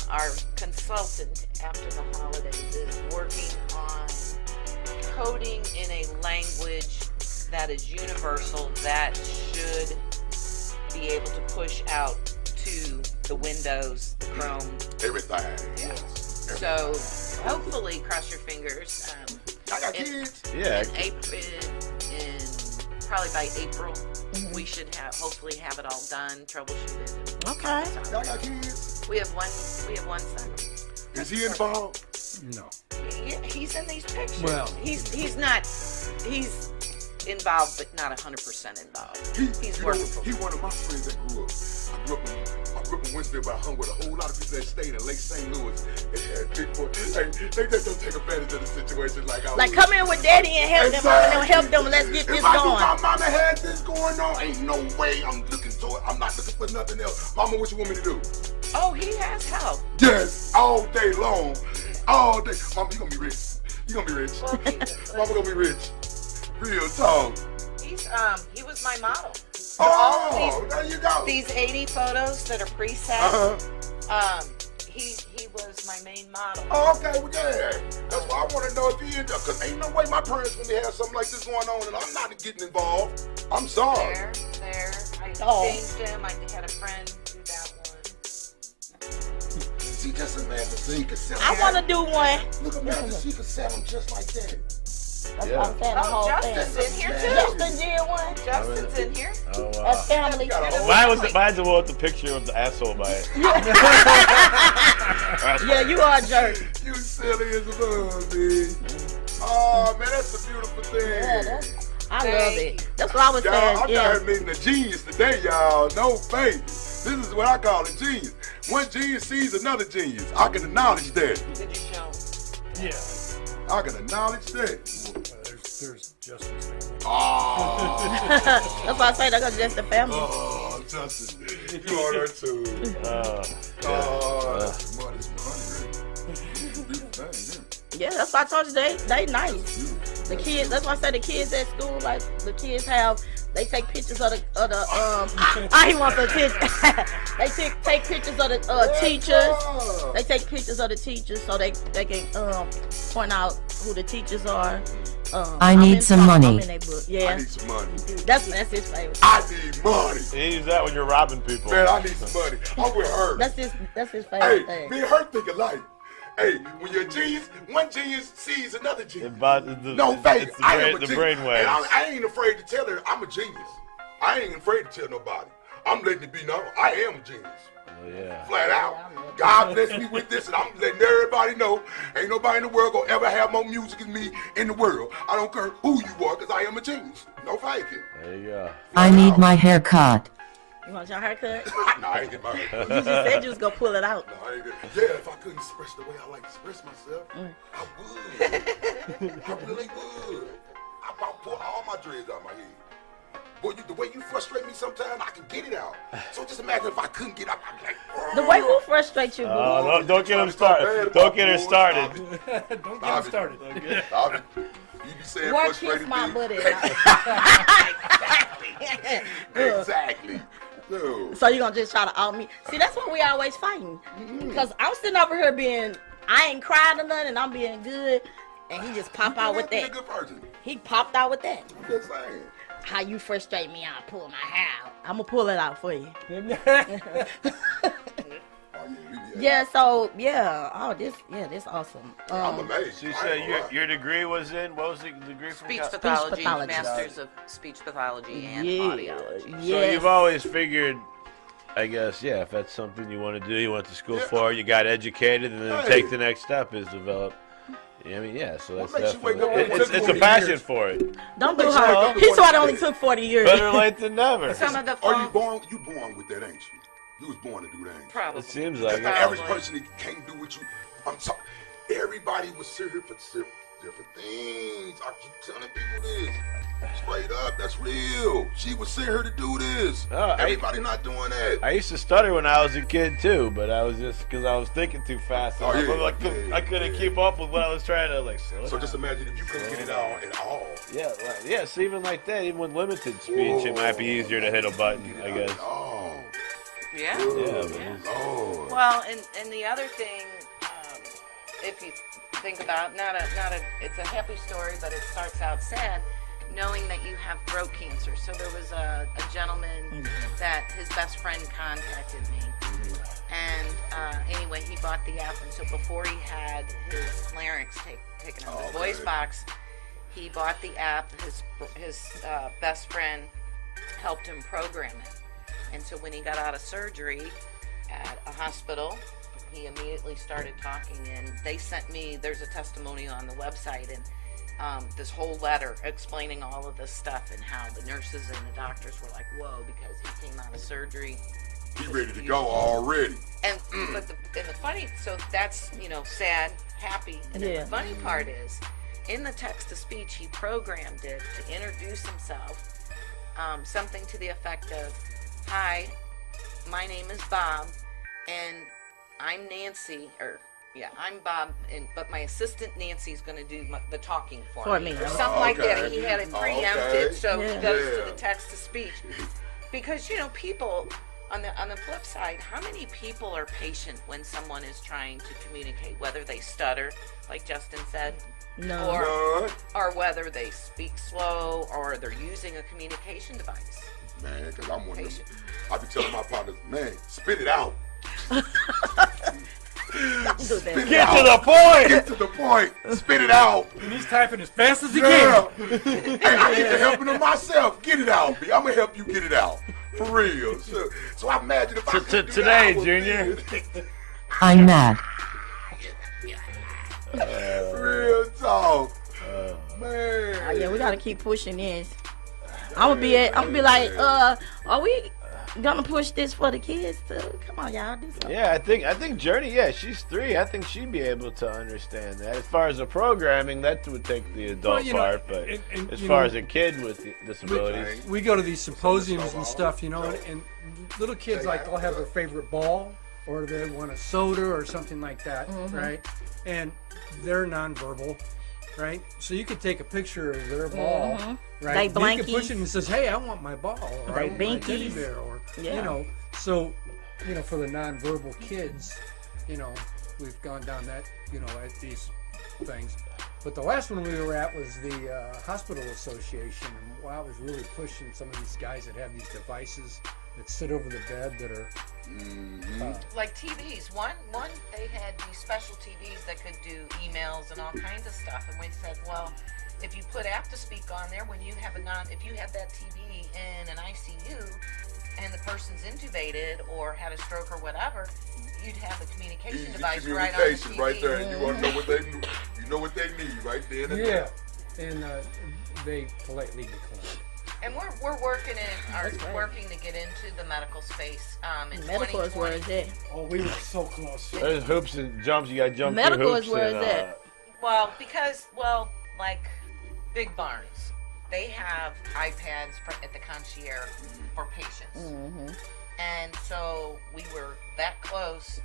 our consultant after the holidays is working on coding in a language that is universal that should be able to push out to the Windows, the Chrome. Everything. Yeah. So hopefully, cross your fingers. I got in- kids. Yeah. Probably by April, we should hopefully have it all done, troubleshooted. Okay. Y'all got kids. We have one son. Is he involved? No. Yeah, he's in these pictures. Well- he's not. He's involved, but not 100% involved. He's you know, working for he one of my friends that grew up. I grew up in Winston, but I hung with a whole lot of people that stayed in Lake St. Louis. They had big boy. Hey, they just don't take advantage of the situation like I Like was. come in with daddy and help them, mama, and help them. Let's get this If I knew going. my mama had this going on, ain't no way I'm looking to it. I'm not looking for nothing else. Mama, what you want me to do? Oh, he has help. Yes, all day long. All day. Mama, you gonna be rich. You gonna be rich. Well, Mama gonna be rich. Real talk. he was my model. Oh, there you go. These 80 photos that are preset. Uh-huh. He was my main model. Oh, okay, well, yeah. That's what I want to know if he because ain't no way my parents when they have something like this going on and I'm not getting involved. I'm sorry. There. I changed him. I had a friend do that one. See, just imagine she could sell I want to do one. Look, imagine she could sell them just like that. That's what I'm saying. The whole Justin's thing. in here too. Justin did one. Justin's in here. Oh, wow. That's family. Mine's the one with the picture of the asshole by it. Yeah, you are a jerk. You silly as a bug, man. Oh, man, that's a beautiful thing. Yeah, I love it. That's what I was Y'all, saying. I'm Yeah. not meeting a genius today, y'all. No faith. This is what I call a genius. One genius sees another genius. I can acknowledge that. Did you show? Yeah. I can acknowledge that. There's Justin's family. Oh, That's why I say that's just the family. oh, Justin, you are there too. That's money, really. Yeah, that's why I told you they nice. The kids, that's why I said the kids at school, like the kids they take pictures of the I ain't want the picture. They take pictures of the teachers. They take pictures of the teachers so they can point out who the teachers are. I need some money. I'm in their book. Yeah, I need some money. that's his favorite. I need money. You use that when you're robbing people. Man, I need some money. I'm with her. That's his Hey, favorite thing. me and her think alike. Hey, when you're a genius, one genius sees another genius. No faith. It's I am a the genius. brainwaves. And I ain't afraid to tell her I'm a genius. I ain't afraid to tell nobody. I'm letting it be known. I am a genius. Oh, yeah. Flat out. God bless me with this, and I'm letting everybody know ain't nobody in the world gonna ever have more music than me in the world. I don't care who you are, because I am a genius. No faking. There you go. I need my hair cut. You want your haircut? No, I ain't get my hair. You just said you was gonna pull it out. No, I ain't get. Yeah, if I couldn't express the way I like to express myself, I would. I really would. I pull all my dreads out my head. Boy, the way you frustrate me sometimes, I can get it out. So just imagine if I couldn't get out, I'd be like, The way who frustrates you, boo. Don't get him started. Don't get her started. Don't get him started. You be saying Work frustrated kiss my things. buddy. Exactly. Dude. So you gonna just try to out me? See, that's what we always fighting. Cause I'm sitting over here I ain't crying or nothing, and I'm being good, and he just pop out with Be a that. good person. He popped out with that. I'm just saying. How you frustrate me, I pull my hair out. I'm gonna pull it out for you. Yeah. So this awesome. I'm amazed. She said your degree was in, what was the degree from? Speech pathology. pathology, masters of speech pathology and audiology. So Yes. you've always figured, I guess, yeah, if that's something you want to do, you went to school for, you got educated, and then take the next step is develop. I mean, yeah, so that's makes you wake up definitely, and it's take a passion 40 years? for it. Don't do Well, her. He saw it only took 40 years. Better late than never. Some of the Are you folks, born with that, ain't you? You was born to do that, ain't you? probably. It seems Because like the it. average person that can't do what you. I'm sorry. Everybody was here for different things. I keep telling people this. Straight up, that's real. She was sent here to do this. Everybody not doing that. I used to stutter when I was a kid too, but I was just because I was thinking too fast. And I couldn't keep up with what I was trying to So just imagine if you couldn't get it out at all. Yeah, right. Yeah. So even like that, even with limited speech, it might be easier to hit a button, I guess. Oh. Yeah. Lord. Well, and the other thing, if you think about, it's a happy story, but it starts out sad, knowing that you have throat cancer. So there was a gentleman that his best friend contacted me. And anyway, he bought the app, and so before he had his larynx taken out of the voice box, he bought the app. His best friend helped him program it. And so when he got out of surgery at a hospital, he immediately started talking, and they sent me, there's a testimonial on the website, and this whole letter explaining all of this stuff and how the nurses and the doctors were like, whoa, because he came out of surgery. He ready to go already. And but the funny, so that's, sad, happy. And then the funny part is, in the text-to-speech, he programmed it to introduce himself, something to the effect of, hi, my name is Bob, and I'm Nancy, I'm Bob, but my assistant Nancy's going to do the talking for me. Or something like that. He had it preempted, so he goes to the text-to-speech. Because, people, On the flip side, how many people are patient when someone is trying to communicate, whether they stutter, like Justin said, No. or whether they speak slow, or they're using a communication device? Man, because I'm one of them. I be telling my partners, man, spit it out. Spit it Get out. to the point. Get to the point. Spit it out. And he's typing as fast as he Yeah. can. Hey, I need to help him myself. Get it out, B. I'm going to help you get it out. For real. So I imagine if I could do that, Today, I would Junior. I'm Matt. Real talk. Man. Yeah, we gotta keep pushing this. I'm gonna be like, are we gonna push this for the kids too? Come on, y'all, do something. Yeah, I think Journey. Yeah, she's 3. I think she'd be able to understand that. As far as the programming, that would take the adult Well, you know, part. But and, as you far know, as a kid with disabilities, we go to these symposiums and stuff, you know, and little kids, like, they'll have their favorite ball, or they want a soda or something like that, right? And they're nonverbal, right? So you could take a picture of their ball, right? Like And you can blankies. push it and it says, hey, I want my ball, or I Like want my teddy binkies. bear, or, Yeah. you know. So, you know, for the nonverbal kids, you know, we've gone down that, you know, at these things. But the last one we were at was the Hospital Association, and wow, it was really pushing some of these guys that have these devices that sit over the bed that are Like TVs. One they had these special TVs that could do emails and all kinds of stuff. And we said, well, if you put APP2Speak on there, when you have if you have that TV in an ICU and the person's intubated or had a stroke or whatever, you'd have the communication device right on the TV. right there, and you want to know what they need. You know what they need right there. And yeah, and they politely declined. And we're working to get into the medical space. In Medical is where it's 2020. at. Oh, we were so close. there's hoops and jumps. You got to jump Medical through is hoops. where and, it's at. Well, because like Big Barns, they have iPads at the concierge for patients, and so we were that close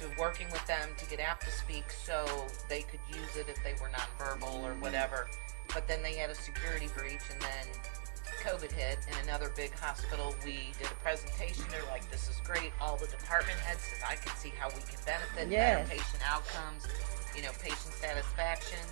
to working with them to get APP2Speak so they could use it if they were nonverbal or whatever. But then they had a security breach, and then COVID hit in another big hospital. We did a presentation. They're like, this is great. All the department heads says, I can see how we can benefit better Yes. patient outcomes, you know, patient satisfaction.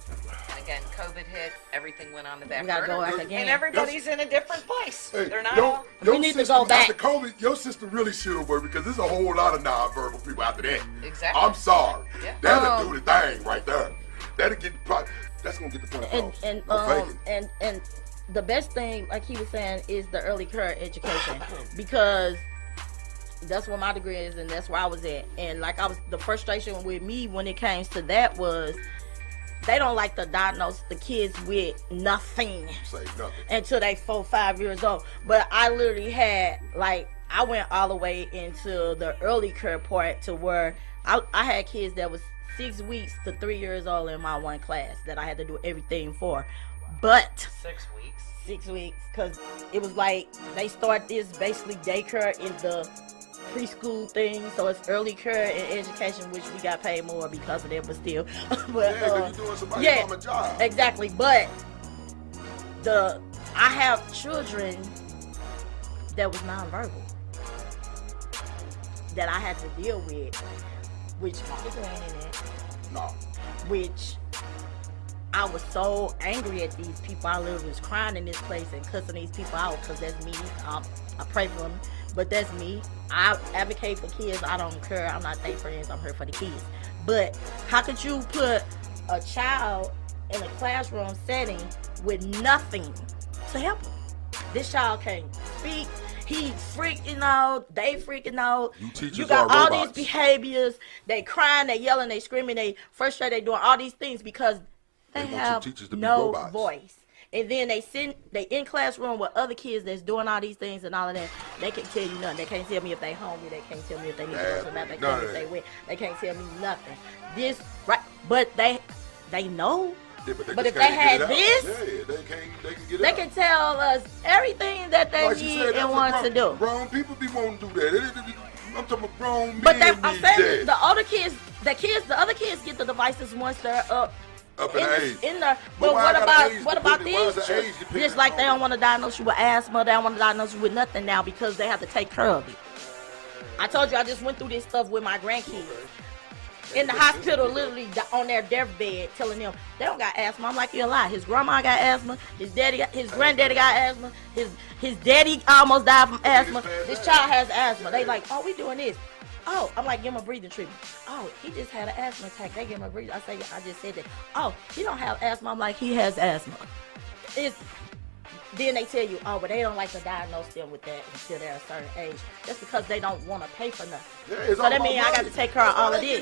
And again, COVID hit. Everything went on the back We gotta go burner. back again. And everybody's in a different place. Hey, They're not all... your We need to system, go back. After COVID, your system really should have worked because there's a whole lot of nonverbal people after that. Exactly. I'm sorry. Yeah. That'll do the thing right there. That'll get that's gonna get the point across. And No faking. and the best thing, like he was saying, is the early career education, because that's what my degree is, and that's where I was at. And like the frustration with me when it came to that was they don't like to diagnose the kids with nothing Say nothing. until they 4, 5 years old. But I literally had, like, I went all the way into the early career part to where I had kids that was 6 weeks to 3 years old in my one class that I had to do everything for. But 6 weeks. 6 weeks, because it was like they start this basically daycare in the preschool thing, so it's early care and education, which we got paid more because of that, but still. But Yeah, 'cause you're doing somebody yeah, mama job. exactly. But I have children that was nonverbal that I had to deal with, which my degree ain't in it, No. which I was so angry at these people. I literally was crying in this place and cussing these people out because that's me. I pray for them, but that's me. I advocate for kids. I don't care. I'm not their friends. I'm here for the kids. But how could you put a child in a classroom setting with nothing to help him? This child can't speak. He freaking out. They freaking out. You teachers You got are all robots. these behaviors. They crying. They yelling. They screaming. They frustrated. They doing all these things because they They want have your teachers to be no robots. voice. And then they in classroom with other kids that's doing all these things and all of that. They can't tell you nothing. They can't tell me if they hungry. They can't tell me if they need to go to the bathroom. They can't tell me if they wet. They can't tell me nothing. This right, but they know. Yeah, But just if they can't had get it out. this, yeah, they can get it They out. can tell us everything that they Like she need said, that's and what want to do. Grown people be wanting to do that. I'm talking about grown But men I'm need saying that. the other kids get the devices once they're up in age. in there. But But why what I gotta about age what about dependent? Why is these the age children? dependent Just like they on don't it? want to diagnose you with asthma, they don't want to diagnose you with nothing now because they have to take care of it. I told you I just went through this stuff with my grandkids. In the hospital, literally on their deathbed, telling them they don't got asthma. I'm like, you're a lie. His grandma got asthma. His granddaddy got asthma. His daddy almost died from asthma. This child has asthma. They like, oh, we doing this. Oh, I'm like, give him a breathing treatment. Oh, he just had an asthma attack. They give him a breathing. I say, I just said that. Oh, he don't have asthma. I'm like, he has asthma. Then they tell you, oh, but they don't like to diagnose them with that until they're a certain age. That's because they don't want to pay for nothing. Yeah, so that means I got to take care of all of this.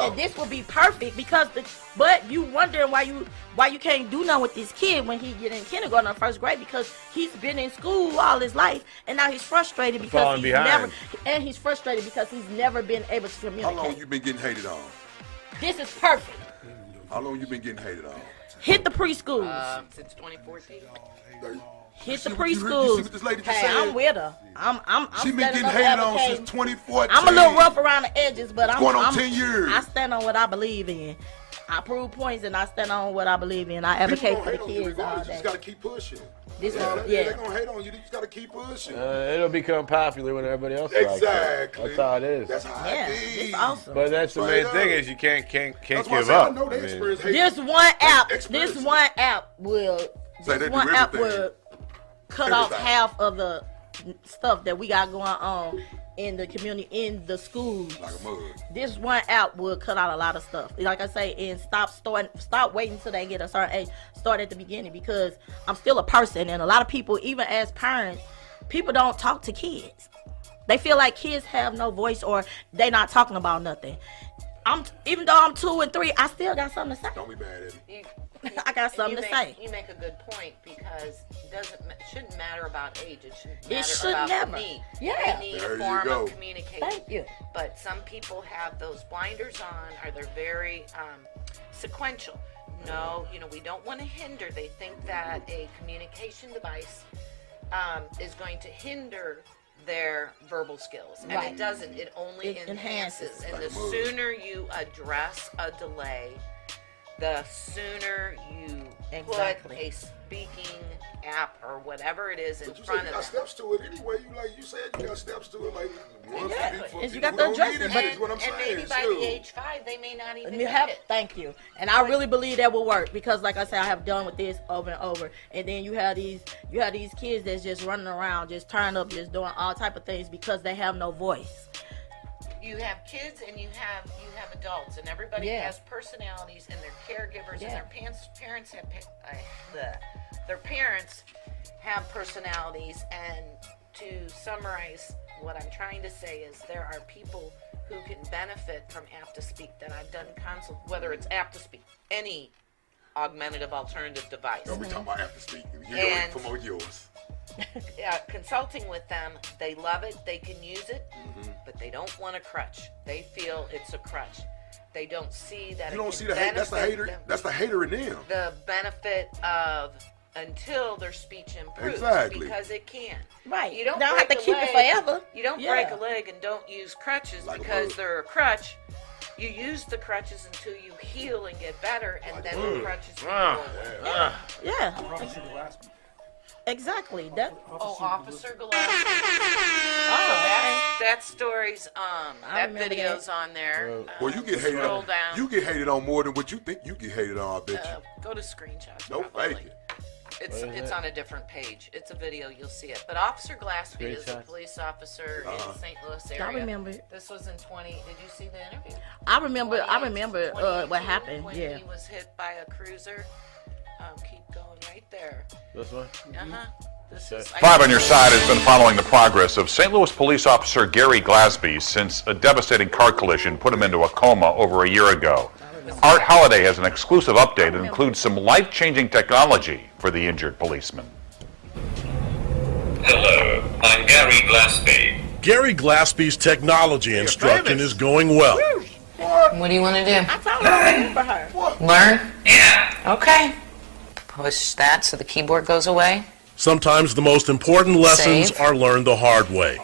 And this would be perfect because, but you wondering why you can't do nothing with this kid when he get in kindergarten or first grade because he's been in school all his life and now he's frustrated because he's frustrated because he's never been able to communicate. How long you been getting hated on? This is perfect. How long you been getting hated on? Hit the preschools. Since 2014. Hit the preschools. Hey, I'm with her. She been getting hated on since 2014. I'm a little rough around the edges, but I'm going on 10 years. I stand on what I believe in. I prove points and I stand on what I believe in. I advocate for the kids all day. You just gotta keep pushing. They're gonna hate on you. You just gotta keep pushing. It'll become popular when everybody else exactly. That's how it is. That's how it is. It's awesome. But that's the main thing is you can't give up. This one app will cut off half of the stuff that we got going on in the community, in the schools. Like a mug. This one app will cut out a lot of stuff. Like I say, and stop waiting until they get a certain age. Start at the beginning because I'm still a person, and a lot of people, even as parents, people don't talk to kids. They feel like kids have no voice or they not talking about nothing. Even though I'm 2 and 3, I still got something to say. Don't be mad at me. I got something to say. You make a good point because it shouldn't matter about age. It should matter about the need. Yeah. They need a form of communication. Thank you. But some people have those blinders on, or they're very sequential. No, we don't want to hinder. They think that a communication device is going to hinder their verbal skills, and it doesn't. It only enhances. And the sooner you address a delay, the sooner you put a speaking app or whatever it is in front of them. You got steps to it anyway. You said you got steps to it. Like and you got to address it. And maybe by the age 5, they may not even need it. Thank you. And I really believe that will work because, like I said, I have done with this over and over. And then you have these kids that's just running around, just turning up, just doing all type of things because they have no voice. You have kids and you have adults, and everybody has personalities, and their caregivers and their parents have personalities. And to summarize, what I'm trying to say is there are people who can benefit from APP2Speak that I've done consult, whether it's APP2Speak, any augmentative alternative device. Don't be talking about APP2Speak. You don't promote yours. Consulting with them, they love it, they can use it, but they don't want a crutch. They feel it's a crutch. They don't see that. You don't see the hate. That's the hater. That's the hater in them. The benefit of until their speech improves, because it can. Right. You don't have to keep it forever. You don't break a leg and don't use crutches because they're a crutch. You use the crutches until you heal and get better, and then the crutches can go away. Exactly. Officer Gillespie. That story's that video's on there. Well, you get hated on. You get hated on more than what you think you get hated on. I bet you. Go to screenshots. No fake it. It's on a different page. It's a video. You'll see it. But Officer Gillespie is a police officer in St. Louis area. I remember it. This was in 20. Did you see the interview? I remember what happened. When he was hit by a cruiser. Keep going right there. This one? Five on Your Side has been following the progress of St. Louis police officer Gary Gillespie since a devastating car collision put him into a coma over a year ago. Art Holliday has an exclusive update that includes some life-changing technology for the injured policeman. Hello, I'm Gary Gillespie. Gary Gillespie's technology instruction is going well. What do you want to do? I told her to remember her. Learn? Yeah. Okay. Push that so the keyboard goes away. Sometimes the most important lessons are learned the hard way.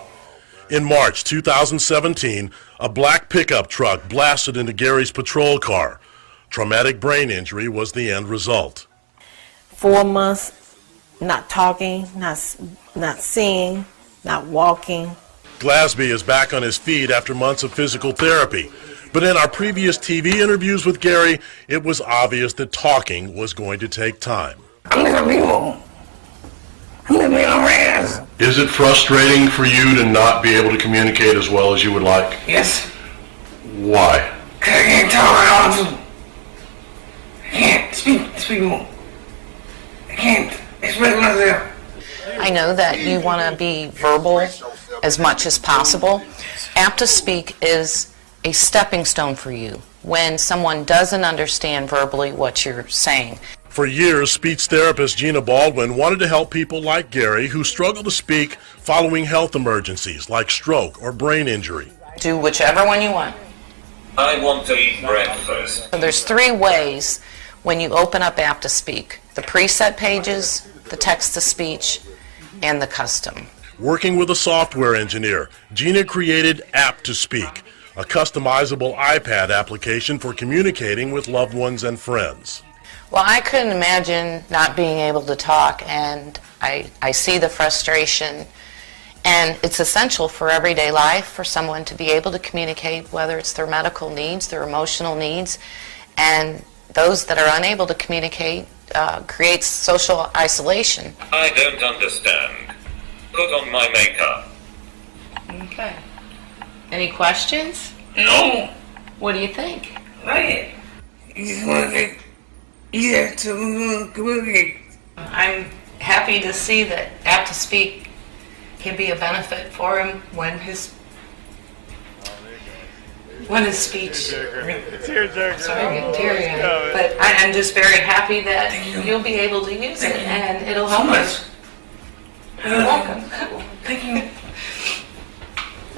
In March 2017, a black pickup truck blasted into Gary's patrol car. Traumatic brain injury was the end result. 4 months, not talking, not seeing, not walking. Glasby is back on his feet after months of physical therapy. But in our previous TV interviews with Gary, it was obvious that talking was going to take time. Is it frustrating for you to not be able to communicate as well as you would like? Yes. Why? Because I can't talk at all. I can't speak more. I can't express myself. I know that you want to be verbal as much as possible. APP2Speak is a stepping stone for you when someone doesn't understand verbally what you're saying. For years, speech therapist Gina Baldwin wanted to help people like Gary who struggle to speak following health emergencies like stroke or brain injury. Do whichever one you want. I want to eat breakfast. So there's 3 ways when you open up APP2Speak: the preset pages, the text-to-speech, and the custom. Working with a software engineer, Gina created APP2Speak, a customizable iPad application for communicating with loved ones and friends. Well, I couldn't imagine not being able to talk, and I see the frustration. And it's essential for everyday life for someone to be able to communicate, whether it's their medical needs, their emotional needs, and those that are unable to communicate creates social isolation. I don't understand. Put on my makeup. Okay. Any questions? No. What do you think? Right. You just want to get easier to communicate. I'm happy to see that APP2Speak can be a benefit for him when his speech. It's your jerk. Sorry, I'm getting teary-eyed. But I'm just very happy that you'll be able to use it, and it'll help us. You're welcome. Thank you.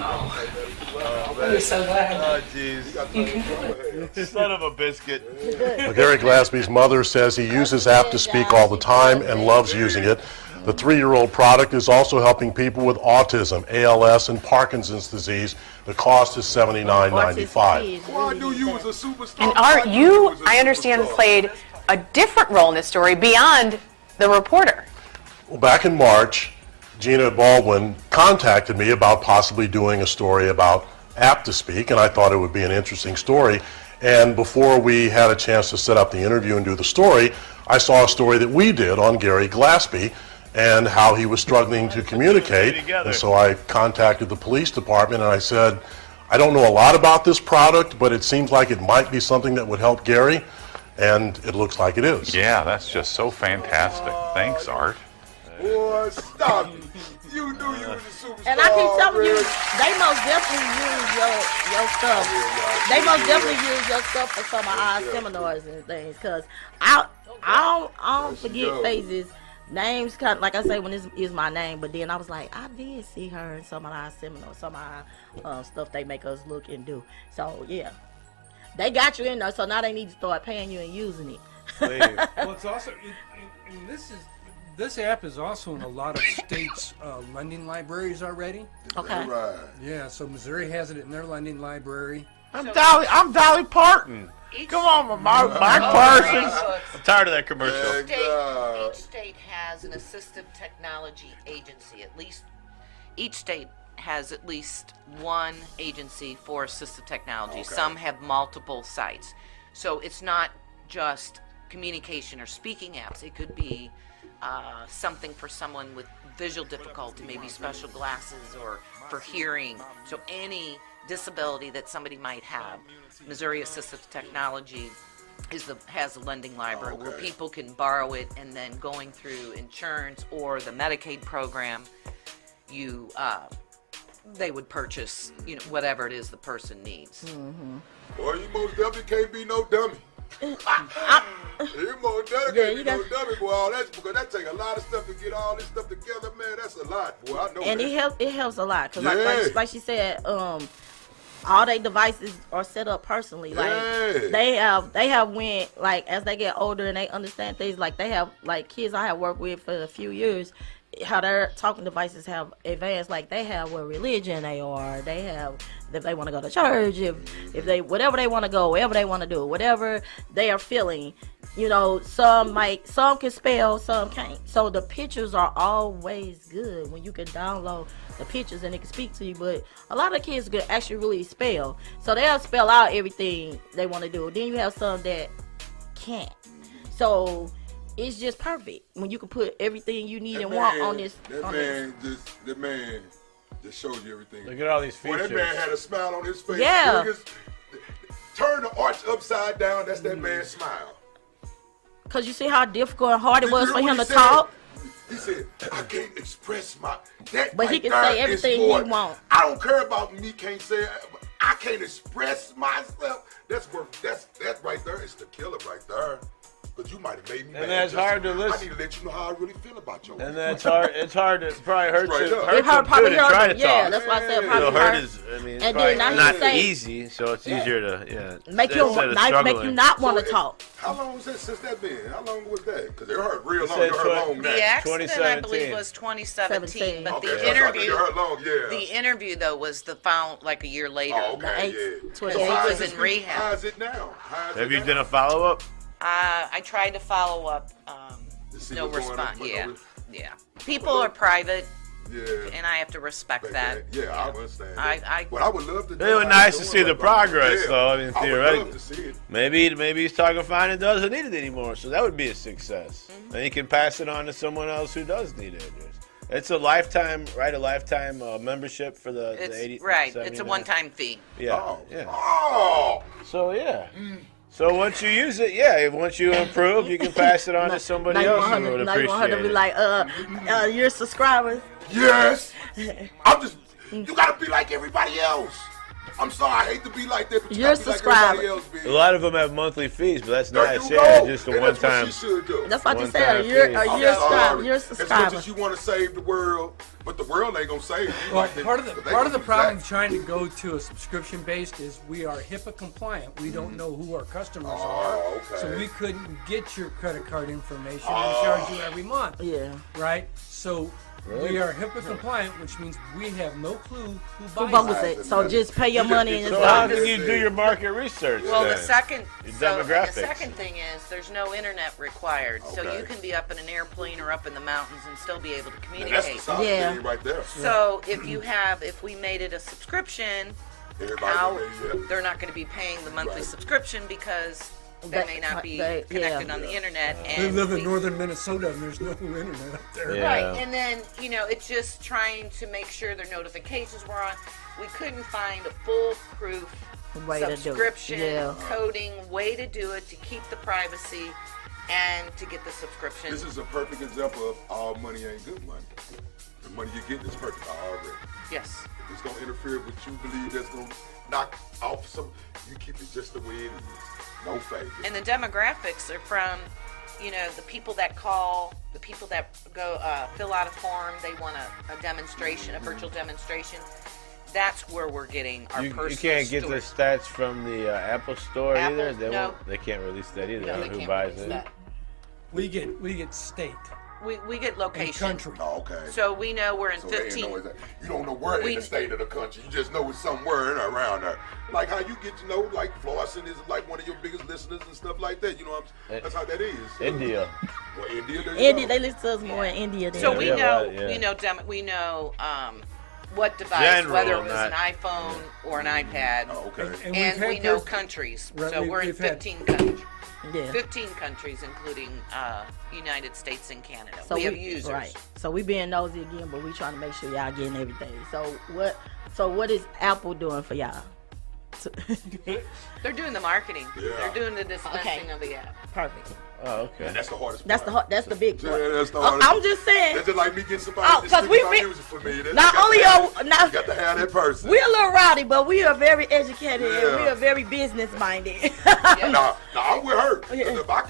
Oh, I'm so glad. Oh, jeez. Son of a biscuit. Well, Gary Glasby's mother says he uses APP2Speak all the time and loves using it. The 3-year-old product is also helping people with autism, ALS, and Parkinson's disease. The cost is $79.95. Why do you as a superstar? And Art, you, I understand, played a different role in this story beyond the reporter. Well, back in March, Gina Baldwin contacted me about possibly doing a story about APP2Speak, and I thought it would be an interesting story. And before we had a chance to set up the interview and do the story, I saw a story that we did on Gary Glasby and how he was struggling to communicate. And so I contacted the police department and I said, I don't know a lot about this product, but it seems like it might be something that would help Gary, and it looks like it is. Yeah, that's just so fantastic. Thanks, Art. Boy, stop it. You knew you was a superstar. And I keep telling you, they most definitely use your stuff. They most definitely use your stuff for some of our seminars and things. Cause I don't forget faces, names. Kind of, like I say, when this is my name. But then I was like, I did see her in some of our seminars, some of our stuff they make us look and do. So yeah, they got you in there. So now they need to start paying you and using it. Well, it's also, and this app is also in a lot of states' lending libraries already. Okay. Right. Yeah, so Missouri has it in their lending library. I'm Dolly Parton. Come on, Mark Parsons. I'm tired of that commercial. Each state has an assistive technology agency. At least each state has at least one agency for assistive technology. Okay. Some have multiple sites. So it's not just communication or speaking apps. It could be something for someone with visual difficulty, maybe special glasses, or for hearing. So any disability that somebody might have, Missouri Assistive Technology has a lending library where people can borrow it, and then going through insurance or the Medicaid program, they would purchase whatever it is the person needs. Mm-hmm. Boy, you most definitely can't be no dummy. You most definitely can't be no dummy, boy. All that's because that take a lot of stuff to get all this stuff together, man. That's a lot, boy. I know. And that. it helps a lot because Yeah. like she said, all their devices are set up personally. Like they have went, like, as they get older and they understand things, like they have, like, kids I have worked with for a few years, how their talking devices have advanced, like they have what religion they are. They have if they want to go to church, if they whatever they want to go, wherever they want to do, whatever they are feeling. You know, some can spell, some can't. So the pictures are always good when you can download the pictures and it can speak to you. But a lot of kids can actually really spell, so they'll spell out everything they want to do. Then you have some that can't. So it's just perfect when you can put everything you need and want on this. That man just shows you everything. Look at all these features. Boy, that man had a smile on his face. Yeah. Turn the arch upside down. That's that man's smile. Cause you see how difficult and hard it was for him to talk. He said, "I can't express my." But he can say everything he wants. I don't care about me. Can't say. I can't express myself. That's right there. It's the killer right there. Because you might have made me mad. And that's hard to listen. I need to let you know how I really feel about you. And that's hard. It's hard to probably hurt Right you. up. Hurt them too to try to talk. Yeah, that's why I said probably hurt hurt. is. I mean, it's And probably then now not he's easy, so it's easier to make you not want to talk. How long was that since that been? How long was that? Because it hurt real long. said It hurt long now. The accident, I 2017. believe, was 2017, but Okay, the so interview, it hurt long, yeah. the interview though was found like a year later. Oh, okay, yeah. So he was in rehab. How is it now? Have you done a follow up? I tried to follow up. No response. Yeah. People are private. Yeah. And I have to respect that. Yeah, I understand. But I would love to. It was nice to see the progress, though. I mean, I would theoretically, love to see it. maybe he's talking fine and doesn't need it anymore, so that would be a success. And he can pass it on to someone else who does need it. It's a lifetime, right? A lifetime membership for the 80. Right. It's a one-time fee. Yeah. Oh. Yeah. Oh. So yeah. So once you use it, yeah. Once you improve, you can pass it on to somebody else who would Now you want her appreciate to be it. like, you're subscribers. Yes. I'm just. You gotta be like everybody else. I'm sorry, I hate to be like that, but you You're gotta be like subscribed. everybody else, A man. lot of them have monthly fees, but that's There nice. you Yeah, go. just a And one-time. That's what she should do. That's what you One said. time You're fee. a I'm you're sorry. a As much subscriber. as you want to save the world, but the world ain't gonna save you. Well, Like part of they the gonna problem do of trying to go to a subscription based is we are HIPAA compliant. We don't know who our customers are, so okay. we couldn't get your credit card information and charge you every month. Yeah. Right? So we are HIPAA compliant, which means we have no clue who Who buys buys it. it? So just pay your money and So how can you do your market research? Well, then? the second demographics. the second thing is there's no internet required, so Okay. you can be up in an airplane or up in the mountains and still be able to And that's the communicate. solid Yeah. thing right there. So if we made it a subscription, Everybody how gonna be, yeah. they're not going to be paying the monthly Right. subscription because they may not be connected on the internet. We And live in northern Minnesota and there's no internet up there. Yeah. Right, and then, it's just trying to make sure their notifications were on. We couldn't find a foolproof Way to do it. subscription, Yeah. coding, way to do it to keep the privacy and to get the subscription. This is a perfect example of all money ain't good money. The money you get is perfect already. Yes. If it's gonna interfere with you believe that's gonna knock off some, you keep it just the way it is. No fake. And the demographics are from, the people that call, the people that go fill out a form, they want a demonstration, a virtual demonstration. That's where we're getting our personal You can't get the story. stats from the Apple Store Apple, either. They no. won't. They can't release that either. No, they Who can't buys release it? that. We get state We get and location. country. Oh, okay. So we know we're in So they ain't 15. know exactly. You don't know where We- in the state of the country. You just know it's somewhere in or around there. Like how you get to know, like Florissant is like one of your biggest listeners and stuff like that. You know what I'm saying? That's how that is. India. Well, India. there you India, go. they listen to us more in India than So Yeah, we yeah, know, right, yeah. we know what device, General, whether it was not- an iPhone or an iPad, Oh, okay. And we've and had we know those- countries. Right, So we're in we've had- 15 countries. Yeah. 15 countries, including United States and Canada. So we have users. Right. So we being nosy again, but we trying to make sure y'all getting everything. So what is Apple doing for y'all? They're doing the marketing. Yeah. They're doing the dispensing of the app. Perfect. Oh, okay. And that's the hardest That's part. that's the big Yeah, part. that's the Oh, hardest. I'm just saying. That's just like me getting somebody Oh, to 'cause stick we my re- music for me. That's Not you got only to have- are not you got to have that person. we're a little rowdy, but we are very educated and Yeah. we are very business minded. Nah, I'm with her. 'Cause Yeah. if I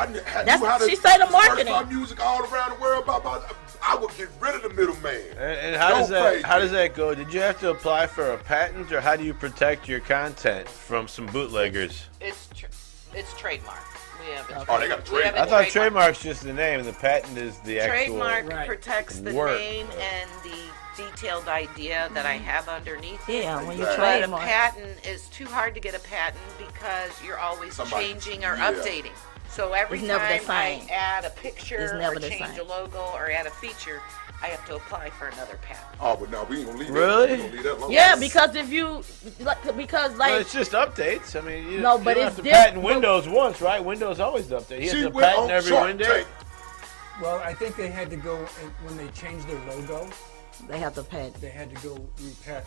had That's- knew how to she say the disperse marketing. my music all around the world, I would get rid of the middleman. And how No does that fake. how does that go? Did you have to apply for a patent, or how do you protect your content from some bootleggers? It's trademark. We haven't. Oh, they got We haven't I thought trademarked. trademark's just the name, and the patent is the actual. Trademark protects the work. name and the detailed idea that I have underneath it. Yeah, when you But a trademark. patent is too hard to get a patent because you're always changing or updating. So every It's never the time I same. add a picture It's never or the change same. a logo or add a feature, I have to apply for another patent. Oh, but no, we ain't gonna leave Really? that. We gonna leave that alone. Yeah, because if you, because like. Well, it's just updates. I mean, you, No, you but don't it's have to patent different. Windows once, right? Windows always update. He has She to went patent on every Shark window. Tank. Well, I think they had to go, when they changed their logo, They have to patent. they had to go re-patent.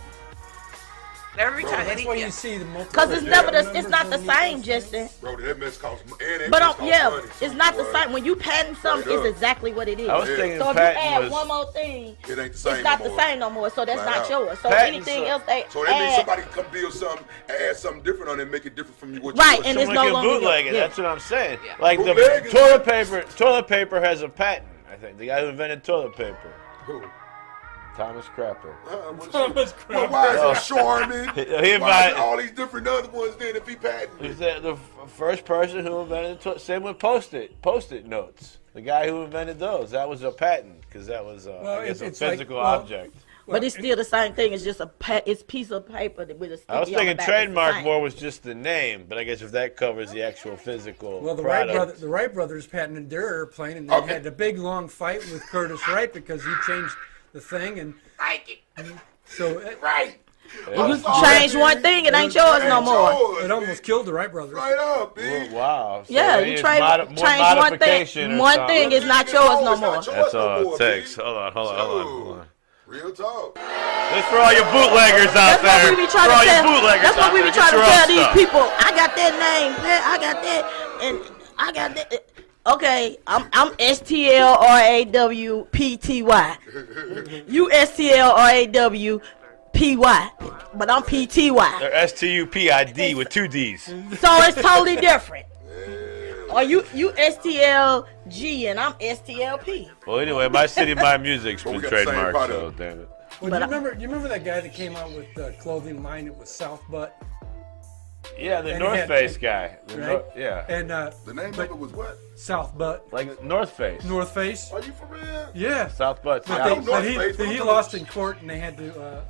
Every time. That's why you see the multiple. Because it's never the, it's numbers not the underneath same, those Justin. Bro, that mess costs and that But mess costs yeah, money. it's not the Boy. same. When you patent something, Straight it's up. exactly what it is. I was thinking So if you patent add was. one more thing, It ain't the same it's not no the more. same no more. So that's Flat not out. yours. So Patents anything are- else they So that means add, somebody come build something and add something different on it and make it different from what Right, you and do. it's Someone no can longer bootleg your- it. yeah. That's what I'm saying. Yeah. Like the Bootlegging. toilet paper has a patent. I think the guy who invented toilet paper, Who? Thomas Crapper. Thomas Well, why is Oh. it Charmin? He Why is invited. it all these different other ones then if he He's patented? the first person who invented same with post-it notes. The guy who invented those, that was a patent because that was Well, I guess a it's like- physical well, object. but it's still the same thing. It's just it's piece of paper with a sticky I was on the thinking back. It's the trademark same. more was just the name, but I guess if that covers the actual physical Well, the product. Wright brothers patented their airplane, and they had a big long fight with Curtis Wright because he changed the thing, and so Right. If you change one thing, it ain't yours no more. it almost killed the Wright brothers. Right up, Well, bitch. wow. So Yeah, it you is change more one thing. modification or One something. thing is not yours no more. That's all it takes. Hold on. Real talk. This for all your bootleggers out That's what there. we be trying For to all you tell. bootleggers That's what out we there. be trying Get to your own tell these stuff. people. I got that name. I got that, and I got that. Okay, I'm STLRAWPTY. You STLRAWPY, but I'm PTY. They're STUPID with 2 Ds. So it's totally different. Or you STLG and I'm STLP. Well, anyway, my city, my music's Well, been we got the same trademarked, body. so damn it. Well, you remember that guy that came out with the clothing line? It was South Butt. Yeah, the And North he had- Face guy. Right? Yeah. And The name of it was what? South Butt. Like North Face. North Face. Are you for real? Yeah. South Butt. But, I know North Face, but he I'm lost talking- in court, and they had to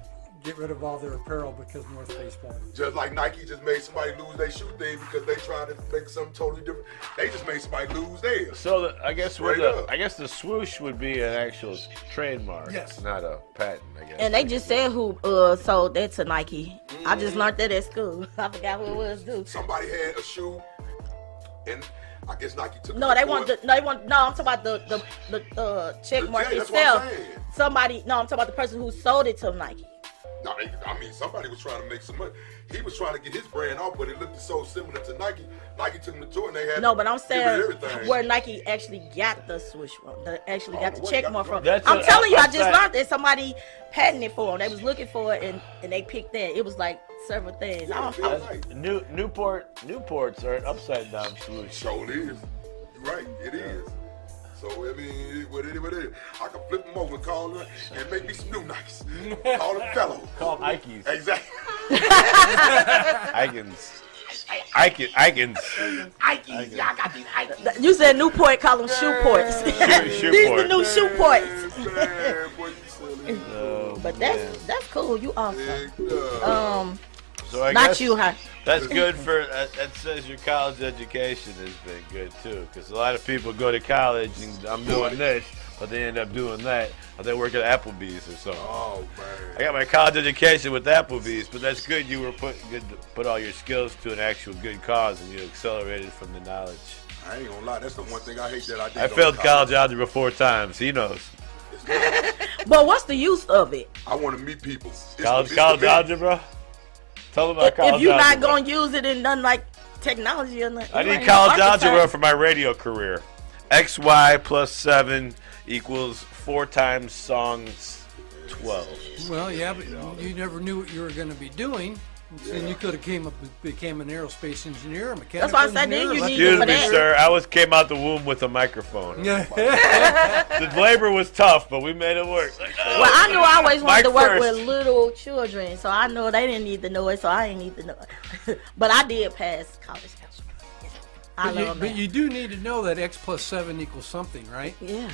get rid of all their apparel because North Face won. Just like Nike just made somebody lose their shoe thing because they tried to make something totally different. They just made somebody lose theirs. So I guess Straight up. the swoosh would be an actual trademark, Yes. not a patent. I guess. And they just said who sold that to Nike. I just learned that at school. I forgot who it was, dude. Somebody had a shoe, and I guess Nike took it No, to they court. want no. I'm talking about the check mark Yeah, that's what I'm itself. saying. Somebody, no, I'm talking about the person who sold it to Nike. No, I mean, somebody was trying to make some money. He was trying to get his brand off, but it looked so similar to Nike. Nike took him to tour, and they had No, but I'm give it saying everything. where Nike actually got the swoosh from. They actually got the where check got mark the- from. That's I'm what- telling you, I I'm just saying. learned that somebody patented for them. They was looking for it, and they picked that. It was like several things. I don't Yeah, know. right. Newports are an upside down swoosh. So it is. You're right. It is. So, I mean, what it is. I can flip them over, call them, and make me some new Nikes. Call them fellow. Call them Ikes. Exactly. Icons. Ikes. Y'all got these Ikes. You said Newport, call them shoe ports. These the new shoe ports. Man, boy, you silly. But that's cool. You awesome. Yeah. So I Not guess you, huh? That's good for, that says your college education has been good too. Because a lot of people go to college and I'm doing this, but they end up doing that. Or they work at Applebee's or something. Oh, man. I got my college education with Applebee's, but that's good. You were good to put all your skills to an actual good cause and you accelerated from the knowledge. I ain't gonna lie, that's the one thing I hate that I did. I failed college algebra 4 times. He knows. But what's the use of it? I want to meet people. It's College the algebra? Tell them about college If you're not algebra. going to use it in nothing like technology or nothing. I you need ain't college no architect. algebra for my radio career. XY plus 7 equals 4 times songs 12. Well, yeah, but you never knew what you were going to be doing. And you could have became an aerospace engineer, a mechanical That's why I said engineer. then you need Excuse for me, that. sir. I came out the womb with a microphone. Yeah. The labor was tough, but we made it work. Well, I knew I always wanted to Mike work first. with little children, so I know they didn't need to know it, so I didn't need to know it. But I did pass college. I love But them. you do need to know that X plus 7 equals something, right? Yeah.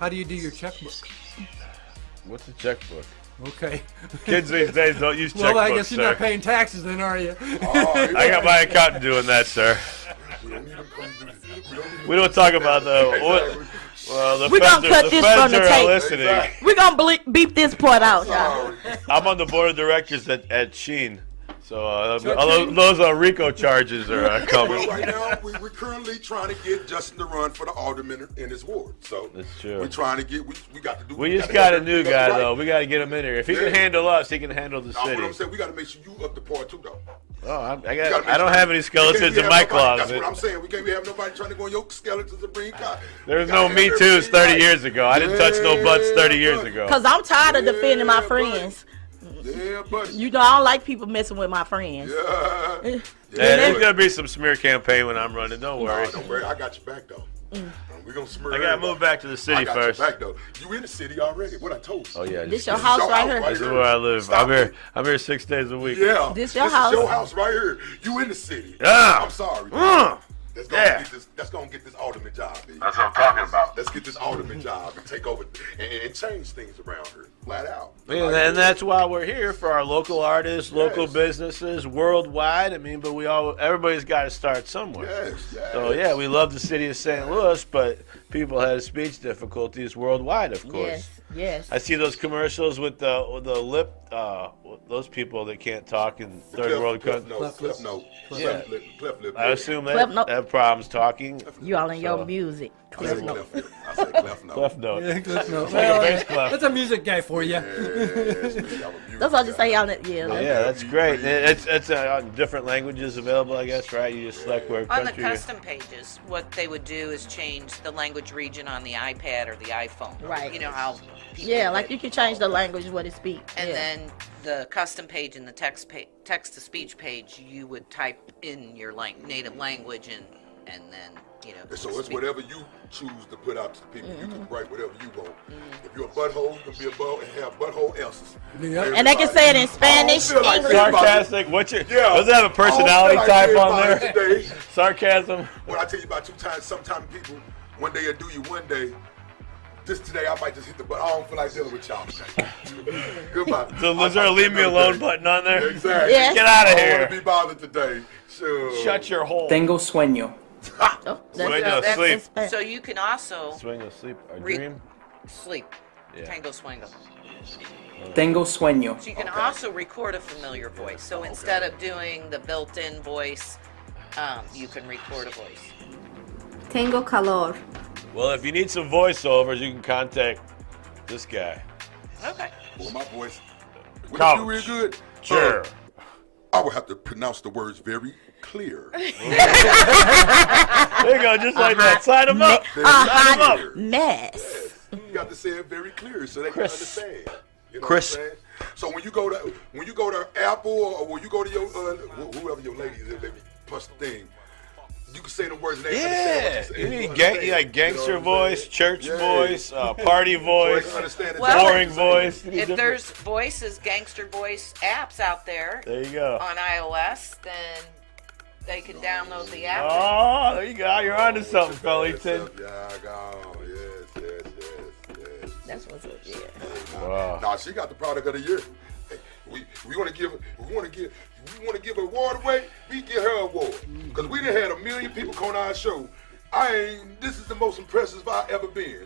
How do you do your checkbook? What's a checkbook? Okay. Kids these days don't use checkbooks, Well, I guess you're sir. not paying taxes then, are you? I got my accountant doing that, sir. We don't talk about the. Well, the We're feds gonna cut the this feds from the are tape. listening. We're gonna beep this part out, y'all. I'm on the board of directors at Sheen, so Cha-ching. those RICO charges are coming. Well, right now, we're currently trying to get Justin to run for the alderman in his ward. So That's true. we're trying to get. We got to do. We just gotta got have a new everything guy up right. though. We got to get him in here. If he can handle us, he can handle the Now, city. what I'm saying, we got to make sure you up to par too, though. Oh, I We gotta make don't sure- have any skeletons we can't in be my having nobody- closet. That's what I'm saying. We can't be having nobody trying to go on your skeletons and bring cotton. There's no Me Too's 30 years ago. I didn't touch no butts 30 years ago. Cause I'm tired of defending my friends. Yeah, buddy. You know I don't like people messing with my friends. Yeah. Yeah, there's gonna be some smear campaign when I'm running. Don't worry. No, don't worry. I got your back, though. We're going to smear I gotta everybody. move back to the city I got first. your back, though. You in the city already. What I told you. Oh yeah, This your house right here? This is where I live. Stop it. I'm here 6 days a week. Yeah. This your house? Is your house right here. You in the city. Yeah. I'm sorry. That's gonna get this alderman job, baby. That's what I'm talking about. Let's get this alderman job and take over and change things around here, flat out. And that's why we're here, for our local artists, local businesses, worldwide. I mean, but everybody's got to start somewhere. Yes. So yeah, we love the city of St. Louis, but people have speech difficulties worldwide, of course. Yes. I see those commercials with the lip, those people that can't talk in third world countries. Cliff note. Yeah. Cliff lip. I assume they Cliff note. have problems talking. You all in your music. I say Cliff note. I say Cliff note. Cliff note. Yeah, Cliff Note. It's like a bass clef. That's a music guy for you. That's all I just say y'all. Yeah. Yeah, that's great. It's different languages available, I guess, right? You just select where On the country. custom pages, what they would do is change the language region on the iPad or the iPhone. Right. You know how people Yeah, like you can change the language what it speaks. and then the custom page and the text to speech page, you would type in your native language and then So it's whatever you choose to put out to the people. You can write whatever you want. If you're a butthole, you can be a butt and have butthole answers. And they can say it in Spanish, English. Sarcastic. Does it have a personality type on there? Today. Sarcasm. What I tell you about 2 times, sometimes people, one day will do you one day. Just today, I might just hit the button. I don't feel like dealing with y'all today. Goodbye. So is there a leave me alone button on there? Exactly. Yes. Get out of I don't here. want to be bothered today. Sure. Shut your hole. Tengo sueño. Swing of sleep. so you can also Swing of sleep. A dream. sleep. Yeah. Tango swingo. Tengo sueño. So you can also record a familiar voice. So instead of doing the built-in voice, you can record a voice. Tengo calor. Well, if you need some voiceovers, you can contact this guy. Okay. Well, my voice. Would Couch. it do real good? Sure. I would have to pronounce the words very clear. There you go, just like that. Sign him up. Sign him up. Mess. You got to say it very clear so they can understand. You know Chris. what I'm saying? So when you go to Apple or when you go to your whoever your lady is, baby, plus the thing, you can say the words. And they understand what You you're need saying. you like gangster You know what I'm voice, saying? church Yeah. voice, party voice, So they can understand it. Well, boring voice. If there's voices, gangster voice apps out there There you go. on iOS, then they can download the app. Oh, there you go. You're onto something, Fellington. Yeah, I got yes. That's what's up. Yeah. Wow. Nah, she got the product of the year. Hey, we want to give an award away. We give her an award because we done had 1 million people come on our show. This is the most impressive I've ever been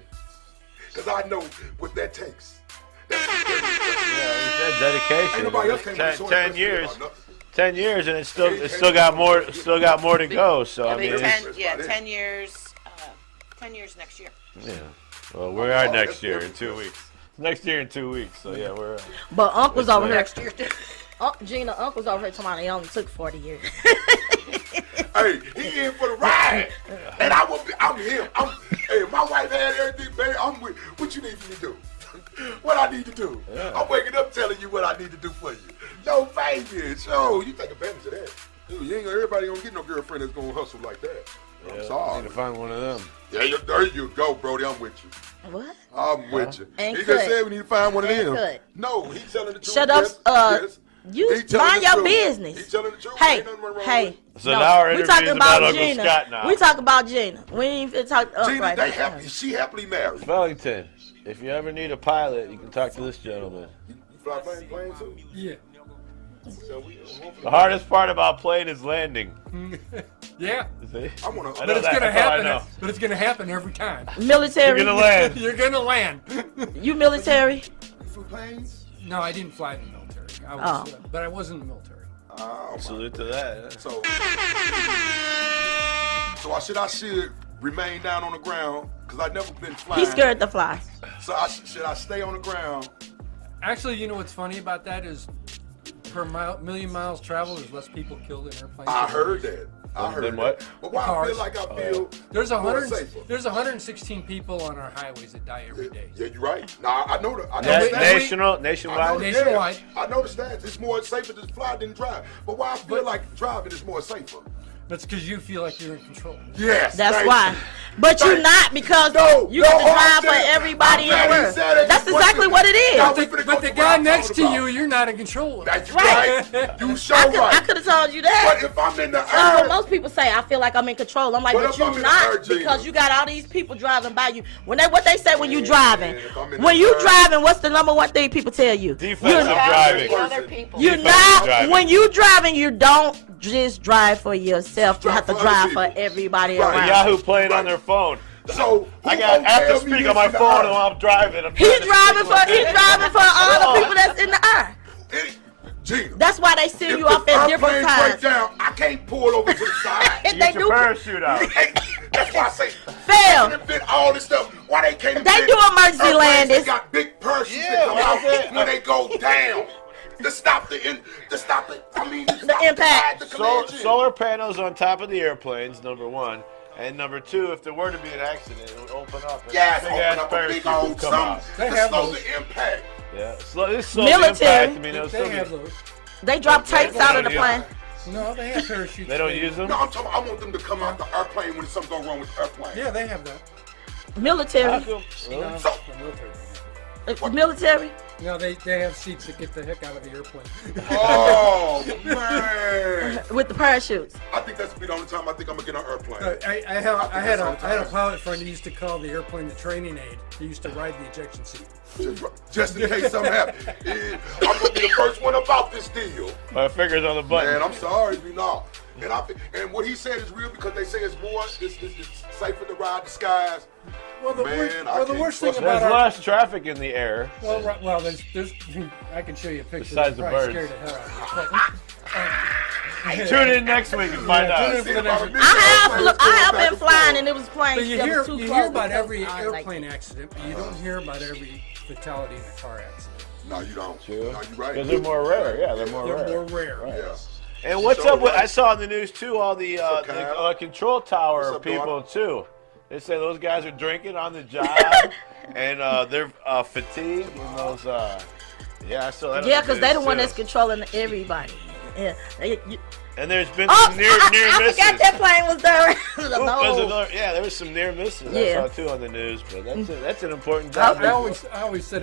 because I know what that takes. That dedication. Ain't nobody else came to the show 10 and years. about nothing. 10 years, and it's still got more to go. So I mean, 10 years. 10 years next year. yeah. Well, we are next year in 2 weeks. Next year in 2 weeks. So yeah, we're. But Uncle's over here. Next year. Gina, Uncle's over here talking about it only took 40 years. Hey, he in for the ride, and I'm him. Hey, my wife had everything, baby. I'm with. What you need me to do? What I need to do? Yeah. I'm waking up telling you what I need to do for you. No, baby. So you take advantage of that. Dude, everybody gonna get no girlfriend that's gonna hustle like that. Yeah, I'm sorry. need to find one of them. Yeah, there you go, Brody. I'm with you. What? I'm with you. And He cut. just said we need to find one of And them. cut. No, he's telling the truth. Shut up, Yes. You He telling mind the your truth. business. He telling the truth. Hey, Ain't nothing wrong with hey. it. So now our we interview talking is about about Uncle Gina. Scott now. We talking about Gina. We ain't even talk. Gina, right they now. happy. She happily married. Wellington, if you ever need a pilot, you can talk to this gentleman. You fly plane too? Yeah. So The hardest part about plane is landing. Yeah. See? I want to. But it's gonna That's all I happen. know. But it's gonna happen every time. Military. You're gonna land. You're gonna land. You military? You flew planes? No, I didn't fly in the military. I was, but I was in the military. Oh, Salute to that. So I should remain down on the ground because I've never been flying. He's scared to fly. So should I stay on the ground? Actually, you know what's funny about that is per million miles traveled, there's less people killed in airplanes. I heard that. I heard Then what? that. But why I feel like I feel there's more safer. There's 116 people on our highways that die every day. Yeah, you're right. Nah, I know that. I know Nationwide. Nationwide. I know the stats. It's more safer to fly than drive. But why I feel like driving is more safer? That's because you feel like you're in control. Yes. That's why. But you're not because you got to drive for everybody in the world. That's exactly what it is. But the guy next to you, you're not in control. That's right. You so I right. could have told you that. But if I'm in the That's what air, most people say. I feel like I'm in control. I'm like, What but if you're I'm in the not air, Gina? because you got all these people driving by you. What they say when you driving? if I'm in When the you air- driving, what's the number one thing people tell you? Defensive driving. You're Defensive not. driving. When you driving, you don't just drive for yourself. You have to drive for everybody around. Yahoo playing on their phone. So I got APP2Speak on my phone while I'm driving. He's driving for all the people that's in the air. Gina, That's why they send if you off at the different airplane break times. down, I can't pull over to the side. If You they get your do parachute out. That's why I say fail. they invent all this stuff. Why they can't They invent do emergency airplanes landings. that got big parachutes that come out when they go down to stop the impact. The command jet. Solar panels on top of the airplanes, number one. And number two, if there were to be an accident, it would open up. And Yes, big open ass up a parachute big would old come out. something to slow the impact. Yeah, this slow the Military. impact. I mean, They have those. They drop tapes out of the plane. No, they have parachutes. They don't use them? No, I'm talking. I want them to come out the airplane when something goes wrong with the airplane. Yeah, they have that. Military. No, So- Military. No, they have seats that get the heck out of the airplane. Oh man! With the parachutes. I think that's the only time I think I'm gonna get on an airplane. I had a pilot friend who used to call the airplane the training aid. He used to ride the ejection seat. Just in case something happens. I'm gonna be the first one about this deal. My finger's on the button. Man, I'm sorry, you know. And what he said is real because they say it's safer to ride the skies. Well, the worst thing There's about less traffic in the air. well, there's I can show you a picture. Besides the that'll probably birds. scare the hell out of you. Tune in next week and find Yeah, out. tune in for the next week. I have been flying and it was But planes you that hear was too close about because every I was like- airplane accident, but you don't hear about every fatality in a car accident. No, you don't. True. No, you're right. Because they're more rare. Yeah, they're more rare. They're more rare. Yeah. And what's up with, I saw on the news too, all the Kyle? control tower What's up, people too. They say those guys are drinking on the job and they're fatigued and those, yeah, I saw that. Yeah, because because they the one that's controlling everybody. Yeah. And there's been Oh, some near I misses. forgot that plane was there. Oop, No. there's another, yeah, there was some near misses Yeah. I saw too on the news, but that's an important job. I always said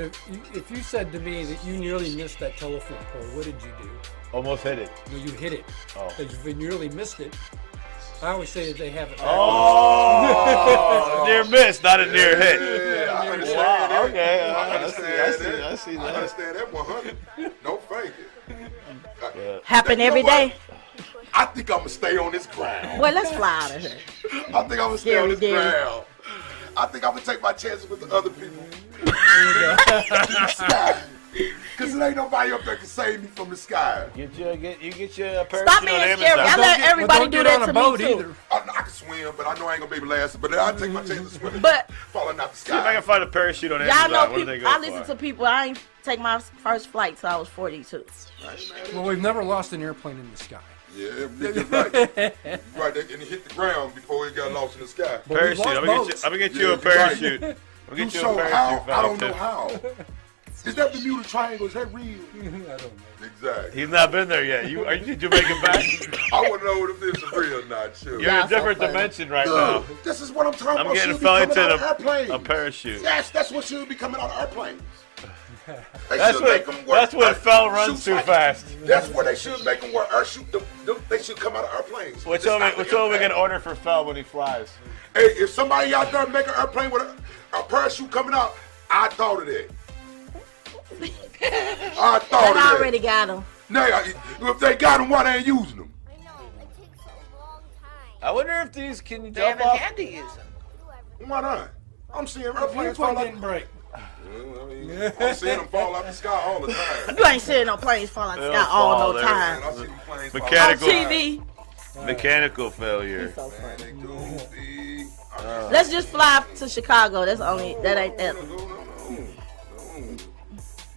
if you said to me that you nearly missed that telephone pole, what did you do? Almost hit it. No, you hit it. Oh. Because if you nearly missed it, I always say that they have it. Oh, near miss, not a near hit. Yeah, I understand Wow, that. okay, I understand that. I see I that. understand that 100. No fake it. Happen every day. I think I'm gonna stay on this ground. Well, let's fly out of here. I think I'm gonna stay on this Scary day. ground. I think I'm gonna take my chances with the other people. Because there ain't nobody up there can save me from the sky. You get your parachute Stop on being Amazon. scary. I let everybody do that to me too. I can swim, but I know I ain't gonna be able to last. But I'll take my chances swimming. But falling out the See if I sky. can find a parachute on y'all Amazon. know What do people. they go I for? listen to people. I ain't take my first flight till I was 42. Well, we've never lost an airplane in the sky. Yeah, you're right. Right, and it hit the ground before it got lost in the sky. Parachute. I'm gonna get you a parachute. I'm gonna get you a parachute. I don't know how. Is that the Bermuda Triangle? Is that real? I don't know. Exactly. He's not been there yet. Did you make it back? I want to know if this is real or not. Sure. You're in a different dimension right now. This is what I'm talking I'm about. getting Should be coming out of Fellington airplanes. a parachute. Yes, that's what should be coming out of airplanes. That's when Fell runs too fast. That's where they should make them work. They should come out of airplanes. Which one we can order for Fell when he flies? Hey, if somebody out there make an airplane with a parachute coming out, I thought of that. I thought of that. They already got them. Now, if they got them, why they ain't using them? I wonder if these can They haven't had to use them. Why not? I'm seeing airplanes fall out. break. I'm seeing them fall out the sky all the time. You ain't seeing no planes fall out the sky all no time. I see them planes fall Mechanical. out. On TV. Mechanical failure. So funny. Let's just fly to Chicago. That ain't that.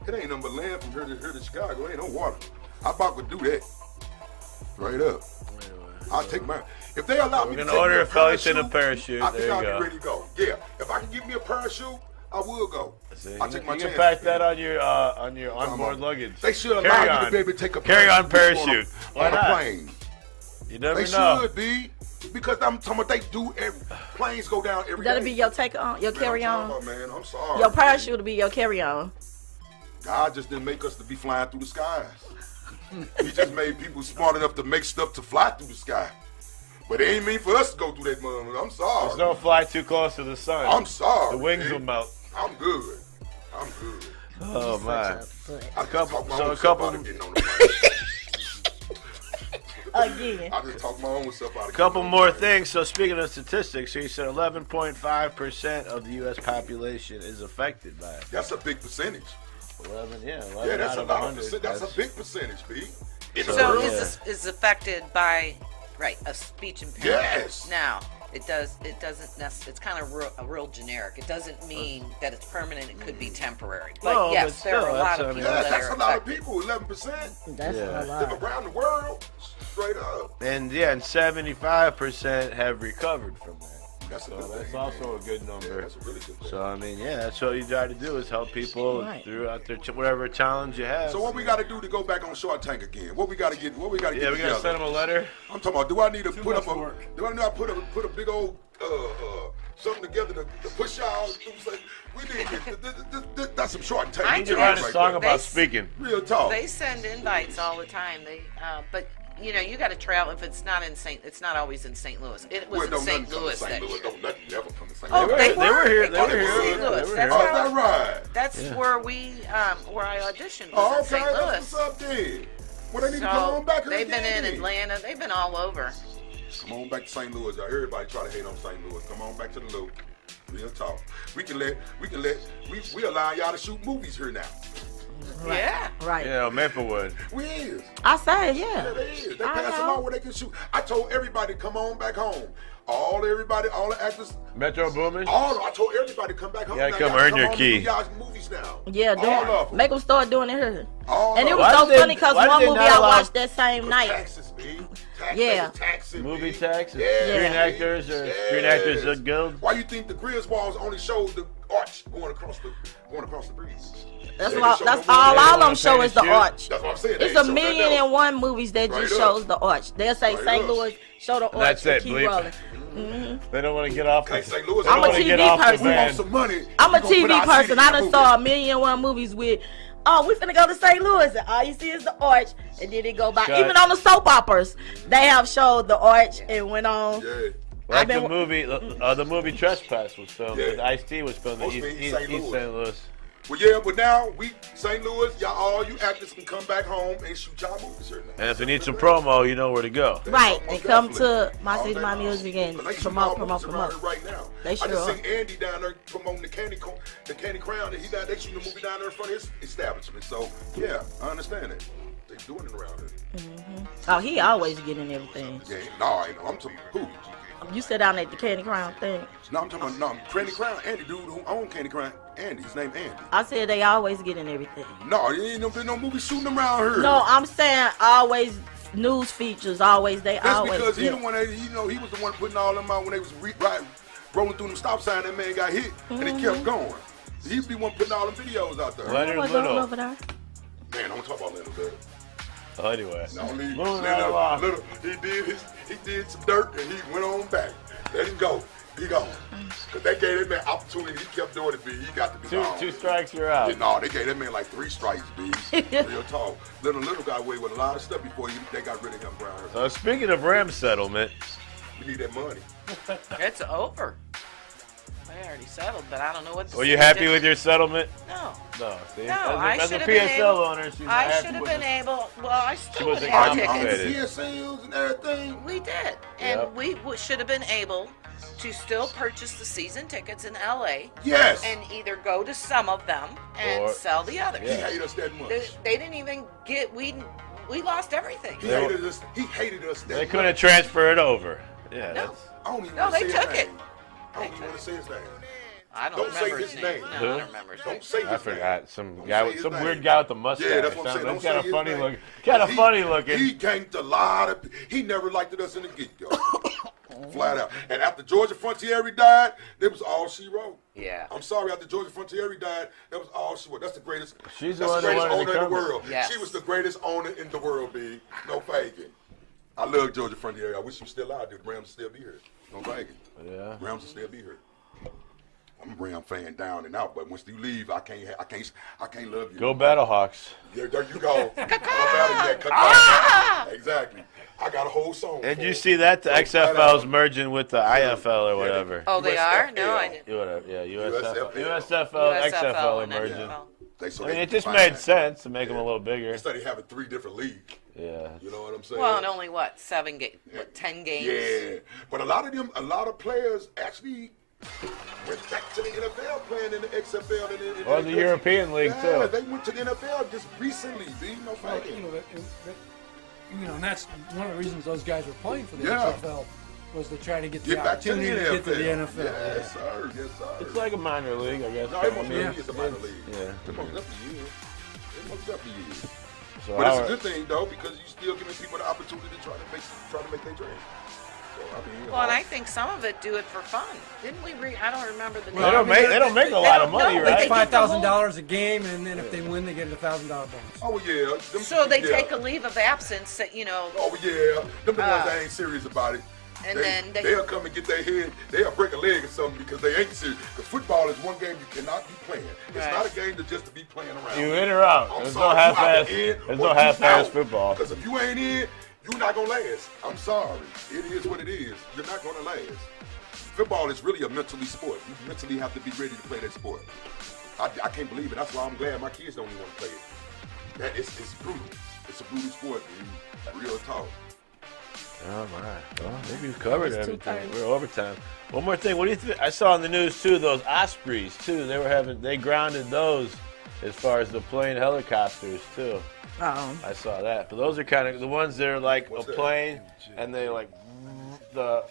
It ain't nothing but land from here to Chicago. Ain't no water. I about to do that. Straight up. I'll take my. If they allow me to take order me a Fellington a parachute. I think There I'll you be go. ready to go. Yeah. If I can give me a parachute, I will go. I'll take my You chance. can pack that on your onboard luggage. They should allow you to be able to take a carry-on parachute parachute. Why on a not? plane. You never They know. should be. Because I'm talking about they do planes go down every That'll day. be your take on, your carry on. Man, I'm sorry. Your parachute will be your carry on. God just didn't make us to be flying through the skies. He just made people smart enough to make stuff to fly through the sky. But it ain't mean for us to go through that moment. I'm sorry. Just don't fly too close to the sun. I'm sorry. The wings will melt. I'm good. I'm good. Oh man. I couple. Again. I just talk my own self out of Couple more things. So speaking of statistics, he said 11.5% of the U.S. population is affected by it. That's a big percentage. 11 Yeah, that's out a of lot 100. of percent. That's a big percentage, B. So is affected by a speech impairment. Yes. Now it doesn't. It's kind of real generic. It doesn't mean that it's permanent. It could be temporary. But No, yes, but there are still, a lot that's of what I mean. people that That's are a lot of affected. people. 11%. That's a lot. Around the world, straight up. And 75% have recovered from that. That's That's also a good number. That's a really good thing. So I mean, that's what you try to do is help people throughout their whatever challenge you have. So what we got to do to go back on Shark Tank again? What we got to get? What we got to get? Yeah, we gotta together? send them a letter. I'm talking about. Do I need to put up a? Do I need to put a big old something together to push y'all? We need that's some Shark Tank. You need to write a song about speaking. Real talk. They send invites all the time. But you got to travel. If it's not it's not always in St. Louis. It was in St. Louis that year. Don't nothing ever come to St. Oh, Louis. they were here. They were here. St. Louis. That's right. That's where where I auditioned. Oh, Was in okay. St. Louis. That's what's up then. Well, they need to come on back here they've been again. in Atlanta. They've been all over. Come on back to St. Louis. Everybody try to hate on St. Louis. Come on back to the loop. Real talk. We allow y'all to shoot movies here now. Right. Yeah. Right. Yeah, Maplewood. We is. I say, Yeah, yeah. they is. They pass them out where they can shoot. I told everybody to come on back home. All the actors. Metro Boomin. I told everybody to come back home. You gotta Now, come y'all earn your home key. and do y'all's movies now. Yeah, All of them. make them start doing it here. All And it of was them. so Why did funny because they one movie not I allow- watched that same night. Taxes, B. Yeah. Taxes, Movie B. tax. Yeah. Screen Actors or Screen Actors Guild. Why you think the Griswolds only shows the arch going across the breeze? That's They all. show That's no all. movie. All wanna them show pay is to the shoot. arch. That's what I'm saying. They It's ain't a show million nothing else. and one movies that just Straight up. shows the arch. They'll say Straight St. up. Louis, show the arch, That's and it, keep bleep. rolling. Mm-hmm. They don't want to get off. Okay, St. Louis. They don't I'm a wanna get TV off the person. We want van. some money. I'm a We gonna TV put our person. city I in done the saw a movie. million and one movies with, we finna go to St. Louis, and all you see is the arch, and then it go by. Got Even it. on the soap operas, they have showed the arch and went on. Yeah. Like I've the been- movie Trespass was filmed. Yeah. With Ice-T was filmed in Supposed to be East St. Louis. St. Louis. Well, yeah, but now St. Louis, all you actors can come back home and shoot y'all movies here now. And if you need some promo, you know where to go. Right, Most and come definitely. to My City, My Music, and But they shoot promote. all movies around here right now. They I sure just are. seen Andy down there promoting the Candy Crown. They shooting a movie down there in front of his establishment. So yeah, I understand it. They doing it around here. Oh, he always getting everything. Yeah, no, I'm talking who? You sit down at the Candy Crown thing. No, I'm talking about Candy Crown. Andy, dude who own Candy Crown. Andy, his name Andy. I said they always getting everything. No, there ain't been no movie shooting them around here. No, I'm saying always news features. Always they That's always. because he get the one that he was the one putting all them out when they was rolling through them stop sign. That man got hit and it kept going. He be one putting all them videos out there. Leonard What's going Little. over there? Man, don't talk about Leonard Little. Oh, anyway. No, Moving right along. Little, he did some dirt and he went on back. Let him go. He gone. Because they gave that man opportunity. He kept doing it, B. He got to be gone. Two strikes, you're out. No, they gave that man like 3 strikes, B. Real talk. Little got away with a lot of stuff before they got rid of him, Brown. So speaking of Rams settlement. We need that money. It's over. They already settled, but I don't know what to Were you happy with your settlement? No. No. See, I as a should have been PSL able. owner, she's I not should happy have with been it. able. Well, I still would wasn't have compensated. tickets. PSLs and everything. We did, and we should have been able to still purchase the season tickets in LA. Yes. And either go to some of them and sell the others. He hated us that much. They didn't even get. We lost everything. He hated us. He hated us that much. They couldn't transfer it over. Yeah. No. I don't even No, want to they say his took name. it. I don't even want to say his name. I don't Don't say remember his name. No, Who? I don't remember his name. Don't say his name. I forgot. Some Don't guy, say with his some name. weird guy with the mustache. Yeah, that's what I'm saying. He's Don't kind of say his funny name. looking. Kind of funny looking. He ganked a lot of. He never liked us in the get-go. Flat out. And after Georgia Frontiere died, that was all she wrote. Yeah. I'm sorry. After Georgia Frontiere died, that was all she wrote. That's the greatest. She's that's the the one greatest that wanted owner to in the come. world. Yes. She was the greatest owner in the world, B. No faking. I love Georgia Frontiere. I wish she was still out there. The Rams would still be here. No faking. Yeah. Rams will still be here. I'm a Ram fan down and out, but once you leave, I can't love you. Go Battlehawks. Yeah, there you go. Exactly. I got a whole song. And you see that the XFL's merging with the IFL or whatever. Oh, they are? No, I didn't. Whatever. Yeah, USFL, USFL XFL and merging. NFL. I mean, it just made sense to make them a little bigger. Instead of having 3 different leagues. Yeah. You know what I'm saying? Well, and only 10 games? Yeah. But a lot of players actually went back to the NFL playing in the XFL. And Or the European League, too. Yeah, they went to the NFL just recently, B. No Well, faking. and that's one of the reasons those guys were playing for the Yeah. XFL was to try to get Get the back to the opportunity to get to the NFL. NFL. Yes, sir. Yes, sir. It's like a minor league, I guess. No, it most definitely is a minor league. Yeah. It most definitely is. It most definitely is. So But it's a good thing though, because you still giving people the opportunity to try to make their dream. So I mean, Well, and I think some of it do it for fun. Didn't we? I don't remember the. They don't make a lot of money, right? It's $5,000 a game, and then if they win, they get a $1,000 bonus. Oh yeah. So they take a leave of absence, Oh yeah. Them the ones that ain't serious about it. And then they'll come and get their head. They'll break a leg or something because they ain't serious. Because football is one game you cannot be playing. It's not a game to just to be playing around. You in or out. There's no half-ass. There's no half-ass football. Because if you ain't in, you're not gonna last. I'm sorry. It is what it is. You're not gonna last. Football is really a mentally sport. You mentally have to be ready to play that sport. I can't believe it. That's why I'm glad my kids don't even want to play it. It's brutal. It's a brutal sport, dude. Real talk. Oh my! Well, maybe we've covered everything. We're overtime. One more thing. What do you think? I saw in the news too. Those Ospreys too. They grounded those as far as the plane helicopters too. I saw that. But those are kind of the ones that are like a plane, and they like the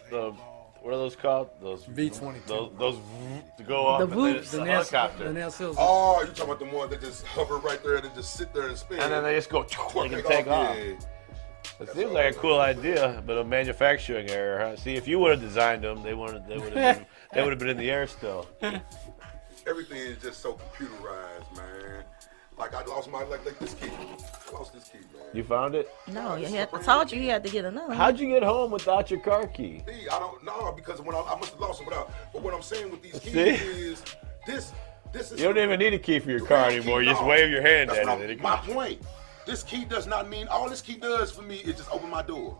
what are those called? Those V-22. Those to go off. The helicopter. Oh, you talking about the ones that just hover right there and just sit there and spin? And then they just go. They can take off. It seems like a cool idea, but a manufacturing error. Huh? See, if you would have designed them, they would have been in the air still. Everything is just so computerized, man. Like I lost like this key. I lost this key, man. You found it? No, I told you had to get another. How'd you get home without your car key? See, I don't know because when I must have lost it without. But what I'm saying with these keys is this is. You don't even need a key for your car anymore. You just wave your hand at it. My point. This key does not mean all this key does for me is just open my door.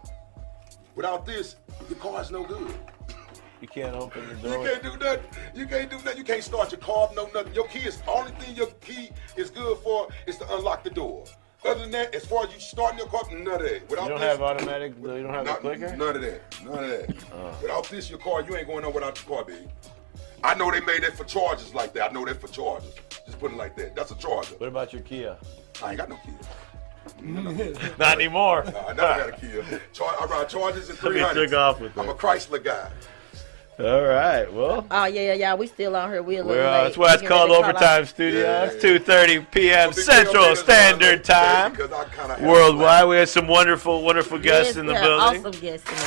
Without this, your car's no good. You can't open the door. You can't do nothing. You can't do nothing. You can't start your car, no nothing. Your key is only thing your key is good for is to unlock the door. Other than that, as far as you starting your car, none of that. Without you don't this, have automatic. You don't have the clicker. None of that. None of that. Without this, your car, you ain't going nowhere without your car, baby. I know they made that for chargers like that. I know that for chargers. Just put it like that. That's a charger. What about your Kia? I ain't got no Kia. Not anymore. No, I never had a Kia. I ride Chargers and 300s. Took off with I'm it. a Chrysler guy. All right. Well. Oh yeah. We still on here. We're a little late. That's why it's called Overtime Studio. It's 2:30 p.m. Central Standard Time. Worldwide. We had some wonderful guests in the building. Awesome guests in the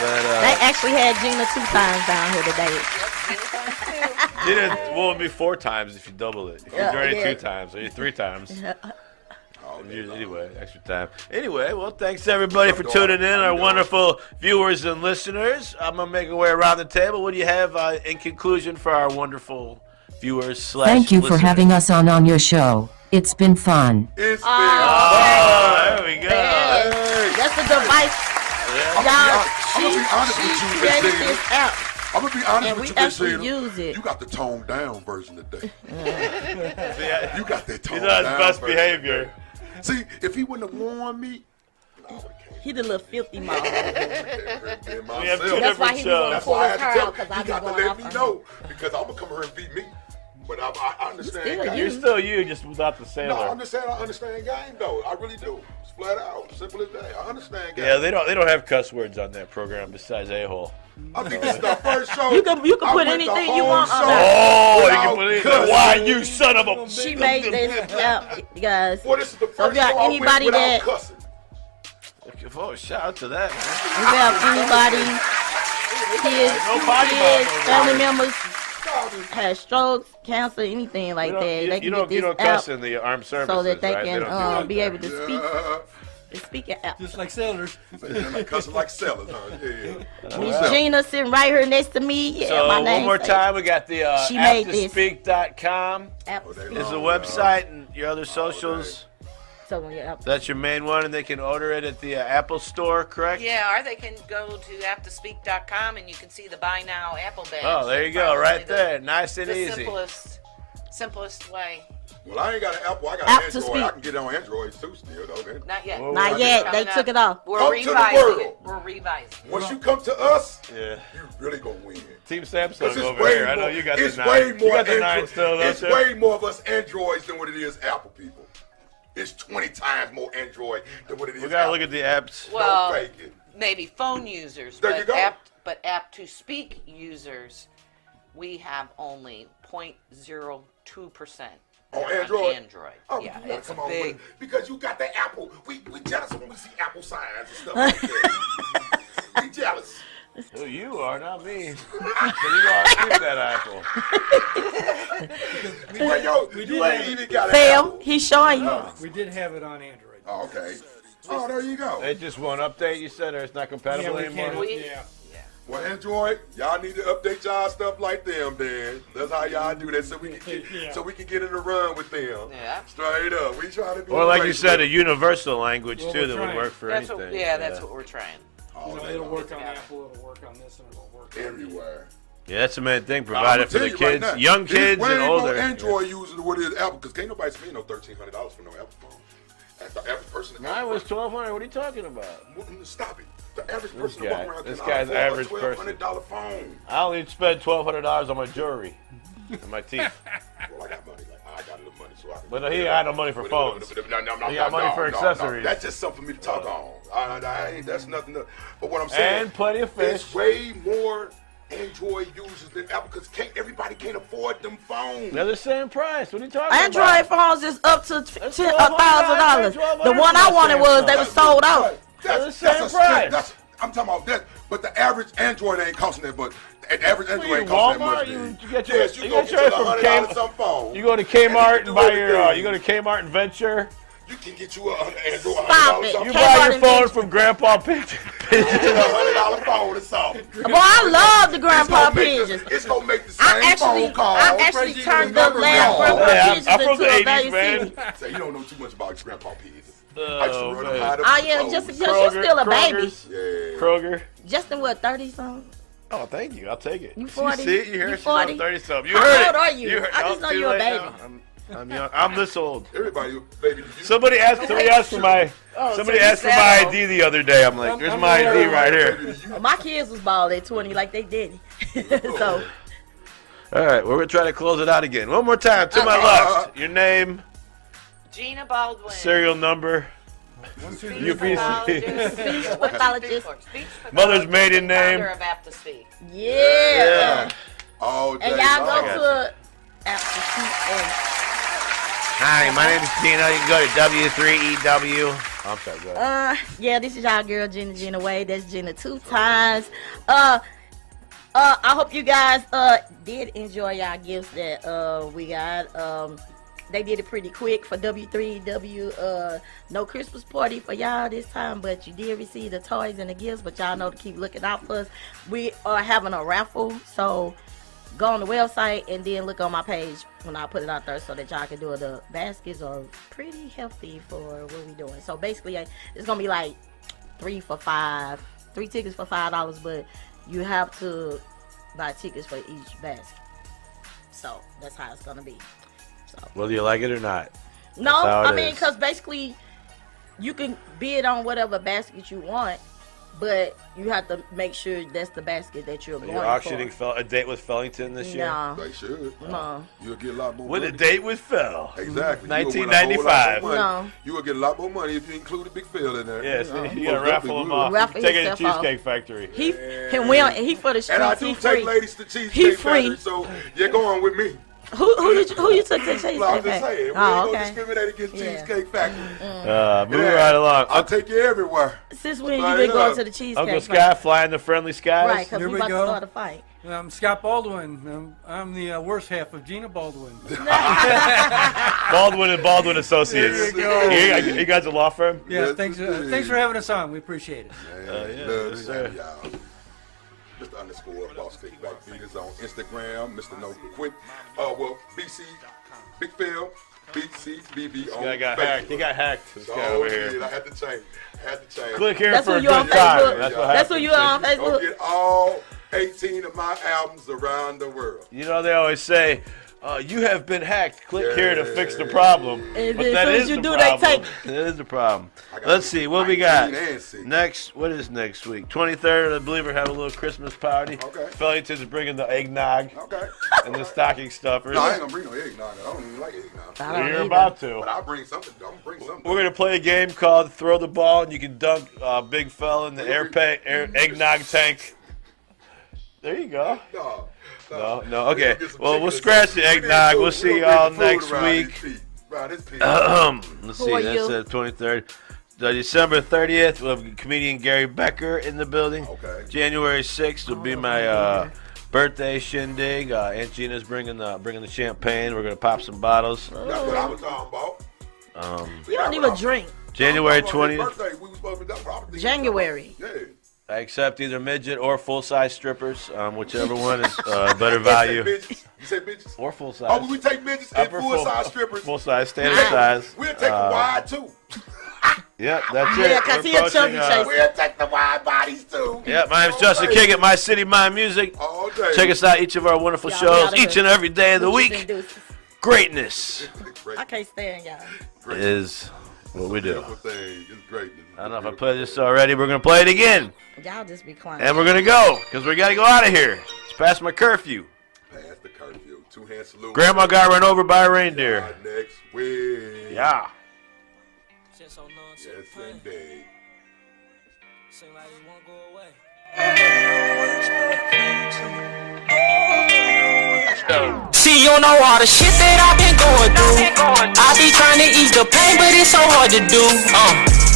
building. They actually had Gina 2 times down here today. Gina, well, it'll be 4 times if you double it. If you're doing it 2 times, or 3 times. Anyway, extra time. Anyway, well, thanks everybody for tuning in, our wonderful viewers and listeners. I'm gonna make our way around the table. What do you have in conclusion for our wonderful viewers / Thank you for listeners? having us on your show. It's been fun. It's been there we go. That's the device. I'm gonna be honest with you, Miss created Gina. this app. I'm gonna be honest And with we you, Miss actually Gina. use it. You got the toned down version today. You got that toned He's on down his best version behavior. today. See, if he wouldn't have warned me, He the little filthy mouth. We have two That's why different he shows. That's why I had to tell him. because I He be got to going let off me on know because I'm gonna come here and beat me. But I understand. Still game. You're still you, just without the sailor. No, I understand game though. I really do. It's flat out, simple as that. I understand game. Yeah, they don't have cuss words on that program besides a-hole. I think this is the first show. You can I put went the anything you whole want on show there. Oh, you without can put it in cussing. there. Why, you son of a... She made this app, guys. Well, this is the first So if you have show I went anybody without that cussing. Oh, shout out to that. if you have anybody, kids, family members, has strokes, cancer, anything like that, they can You get this don't app cuss in the armed services, so that they right? can don't do be that. able to speak. The speaking app. Just like sailors. They're like cussing like sellers, huh? Yeah. Miss Gina sitting right here next to me. Yeah, So my name. one more time, we got the She made this. APP2Speak.com is the website and your other socials. So yeah. That's your main one, and they can order it at the Apple Store, correct? Yeah, or they can go to APP2Speak.com and you can see the Buy Now Apple badge. Oh, there you go, right there. Nice and easy. Simplest way. Well, I ain't got an Apple. I got App an to Android. speak. I can get it on Android too still, though. Man. Not yet. Whoa, Not yet. They took it off. We're Come to the revising world. it. We're revising it. Once you come to us, Yeah. you really gonna win. Team 'Cause Samsung it's over way here. I know more- you got it's the way 9. more You got the 9 Android- still, don't It's you? way more of us Androids than what it is Apple people. It's 20 times more Android than what it is We gotta Apple. look at the apps. Well, Don't fake it. maybe phone users, There you go. but App2Speak users, we have only 0.02% On on Android? Android. Oh, Yeah, you gotta it's a come on big. with it. Because you got the Apple. We jealous when we see Apple signs and stuff like that. We jealous. Who you are, not me. So you gotta keep that Apple. Well, yo, you ain't even got an Phil, Apple. he's showing you. We did have it on Android. Oh, okay. Oh, there you go. It just won't update, you said, or it's not compatible we anymore? can't- yeah. Well, Android, y'all need to update y'all stuff like them, then. That's how y'all do that, so we can get in the run with them. Yeah. Straight up, we trying to be. Or like you embraced said, a with- universal language Well, too we're that would trying. work for That's anything. what, that's what we're trying. Oh, You know, they it'll don't work work on Apple, it'll work on this, and it'll work everywhere. Yeah, that's the main thing. I'ma Provided for tell the you right kids, now, young it's kids way and more older. Android users than what it is Apple, because can't nobody spend no $1,300 for no Apple phone. That's the average person. Mine was $1,200. What are you talking about? Stop it. The average This person guy. walking around This can guy's afford average a person. $1,200 phone. I only spend $1,200 on my jewelry and my teeth. Well, I got money. I got a little money, so I can. But he got no money for phones. He got money for accessories. That's just something for me to talk on. That's nothing. But what I'm saying, And plenty of fish. It's way more Android users than Apple, because everybody can't afford them phones. They're the same price. What are you talking Android about? phones is up to $1,000. The one I wanted was they were sold out. They're the same price. I'm talking about that. But the average Android ain't costing that much. The average Android you ain't costing Walmart? that much. You man. get your- Yes, you you get go yours get from you $100 some phone. You go to Kmart and do buy your. everything. You go to Kmart and Venture. You can get you an Android Stop $100 it. something. You Kmart buy your and phone Venture. from Grandpa Pigeon. You get a $100 phone or something. Boy, I love the Grandpa Pigeons. It's gonna make the I same phone call. actually turned the last call. Grandpa Yeah, Pigeons I'm from into the a 80s, value man. city. Say, you don't know too much about Grandpa Pigeons. Oh, I used to run them man. high up Oh, to the yeah, clothes. just because you're still a baby. Kroger's. Yeah. Kroger. Justin, what, 30-something? Oh, thank you. I'll take it. You 40? See, you hear You she's on 40? 30-something. You How heard old it. are you? heard, I just know too you're a late baby. now. I'm young. I'm this old. Everybody, baby. Somebody asked for my ID the other day. I'm like, there's my ID right here. Well, my kids was bald at 20 like they did. So, All right, we're gonna try to close it out again. One more time. To my left, your name, Gina Baldwin. serial number, UPC, pathologist. mother's maiden name. Founder of APP2Speak. Yeah. Oh, And y'all go to APP2Speak and Hi, my name is Gina. You can go to W3EW. Oh, I'm sorry, go ahead. yeah, this is y'all girl Gina Wade. That's Gina 2 times. I hope you guys did enjoy y'all gifts that we got. they did it pretty quick for W3W. No Christmas party for y'all this time, but you did receive the toys and the gifts. But y'all know to keep looking out for us. We are having a raffle, so go on the website and then look on my page when I put it out there so that y'all can do it. The baskets are pretty hefty for what we're doing. So basically, it's gonna be like 3 tickets for $5, but you have to buy tickets for each basket. So that's how it's gonna be. So whether you like it or not. No, I mean, because basically you can bid on whatever basket you want, but you have to make sure that's the basket that you're going for. You're auctioning a date with Fellington this year? No. They should. No. You'll get a lot more With money. a date with Phil. Exactly. 1995. No. You will get a lot more money if you include a big Phil in there. Yes, you got to raffle them off. Take it to Cheesecake Factory. He for the streets. And I do take ladies to Cheesecake Factory, so you're going with me. Who you took to Cheesecake Factory? I'm just saying, we ain't gonna discriminate against Cheesecake Factory. Move right along. I'll take you everywhere. Since when you been going to the Cheesecake Uncle Factory? Scott flying the friendly skies. Right, because we about to start a fight. I'm Scott Baldwin. I'm the worst half of Gina Baldwin. Baldwin and Baldwin Associates. There you go. You guys a law firm? Yeah, thanks for having us on. We appreciate it. Love to have y'all. Mr. Boss Kick Back Beaters on Instagram. Mr. No Quick. BC Big Phil. BCBB on Facebook. He got hacked. This guy over here. I had to change. Click here That's for a you on good time. Facebook. That's who you on Facebook. Go get all 18 of my albums around the world. You know, they always say, you have been hacked. Click here to fix the problem. And but as that soon is as you the do, problem. they take. That is the problem. Let's see what we got next. What is next week? 23rd, I believe we're having a little Christmas party. Okay. Fellington's bringing the eggnog. Okay. And the stocking stuffers. No, I ain't gonna bring no eggnog. I don't even like eggnog. You're about to. But I'll bring something. I'm gonna bring something. We're gonna play a game called Throw the Ball, and you can dunk Big Fella in the eggnog tank. There you go. No. Okay. Well, we'll scratch the eggnog. We'll see y'all next week. Let's see. That's the 23rd. December 30th, we'll have comedian Gary Becker in the building. Okay. January 6th will be my birthday shindig. Aunt Gina's bringing the champagne. We're gonna pop some bottles. That's what I was talking about. You don't even drink. January 20th. January. Yeah. I accept either midget or full-size strippers, whichever one is better value. You say midgets? Or full-size. Oh, we take midgets and full-size strippers. Full-size, standard size. We'll take a wide, too. Yep, that's it. Yeah, because he a chubby chaser. We'll take the wide bodies, too. Yep, my name's Justin Kickett, My City, My Music. All day. Check us out each of our wonderful shows, each and every day of the week. Greatness I can't stand y'all. is what we do. It's greatness. I don't know if I played this already. We're going to play it again. Y'all just be clowning. And we're going to go, because we got to go out of here. It's past my curfew. Past the curfew. Two-hand salute. Grandma got run over by a reindeer. Next week. Yeah. Yes, indeed. Seem like it won't go away. See, you know all the shit that I've been going through. I be trying to ease the pain, but it's so hard to do.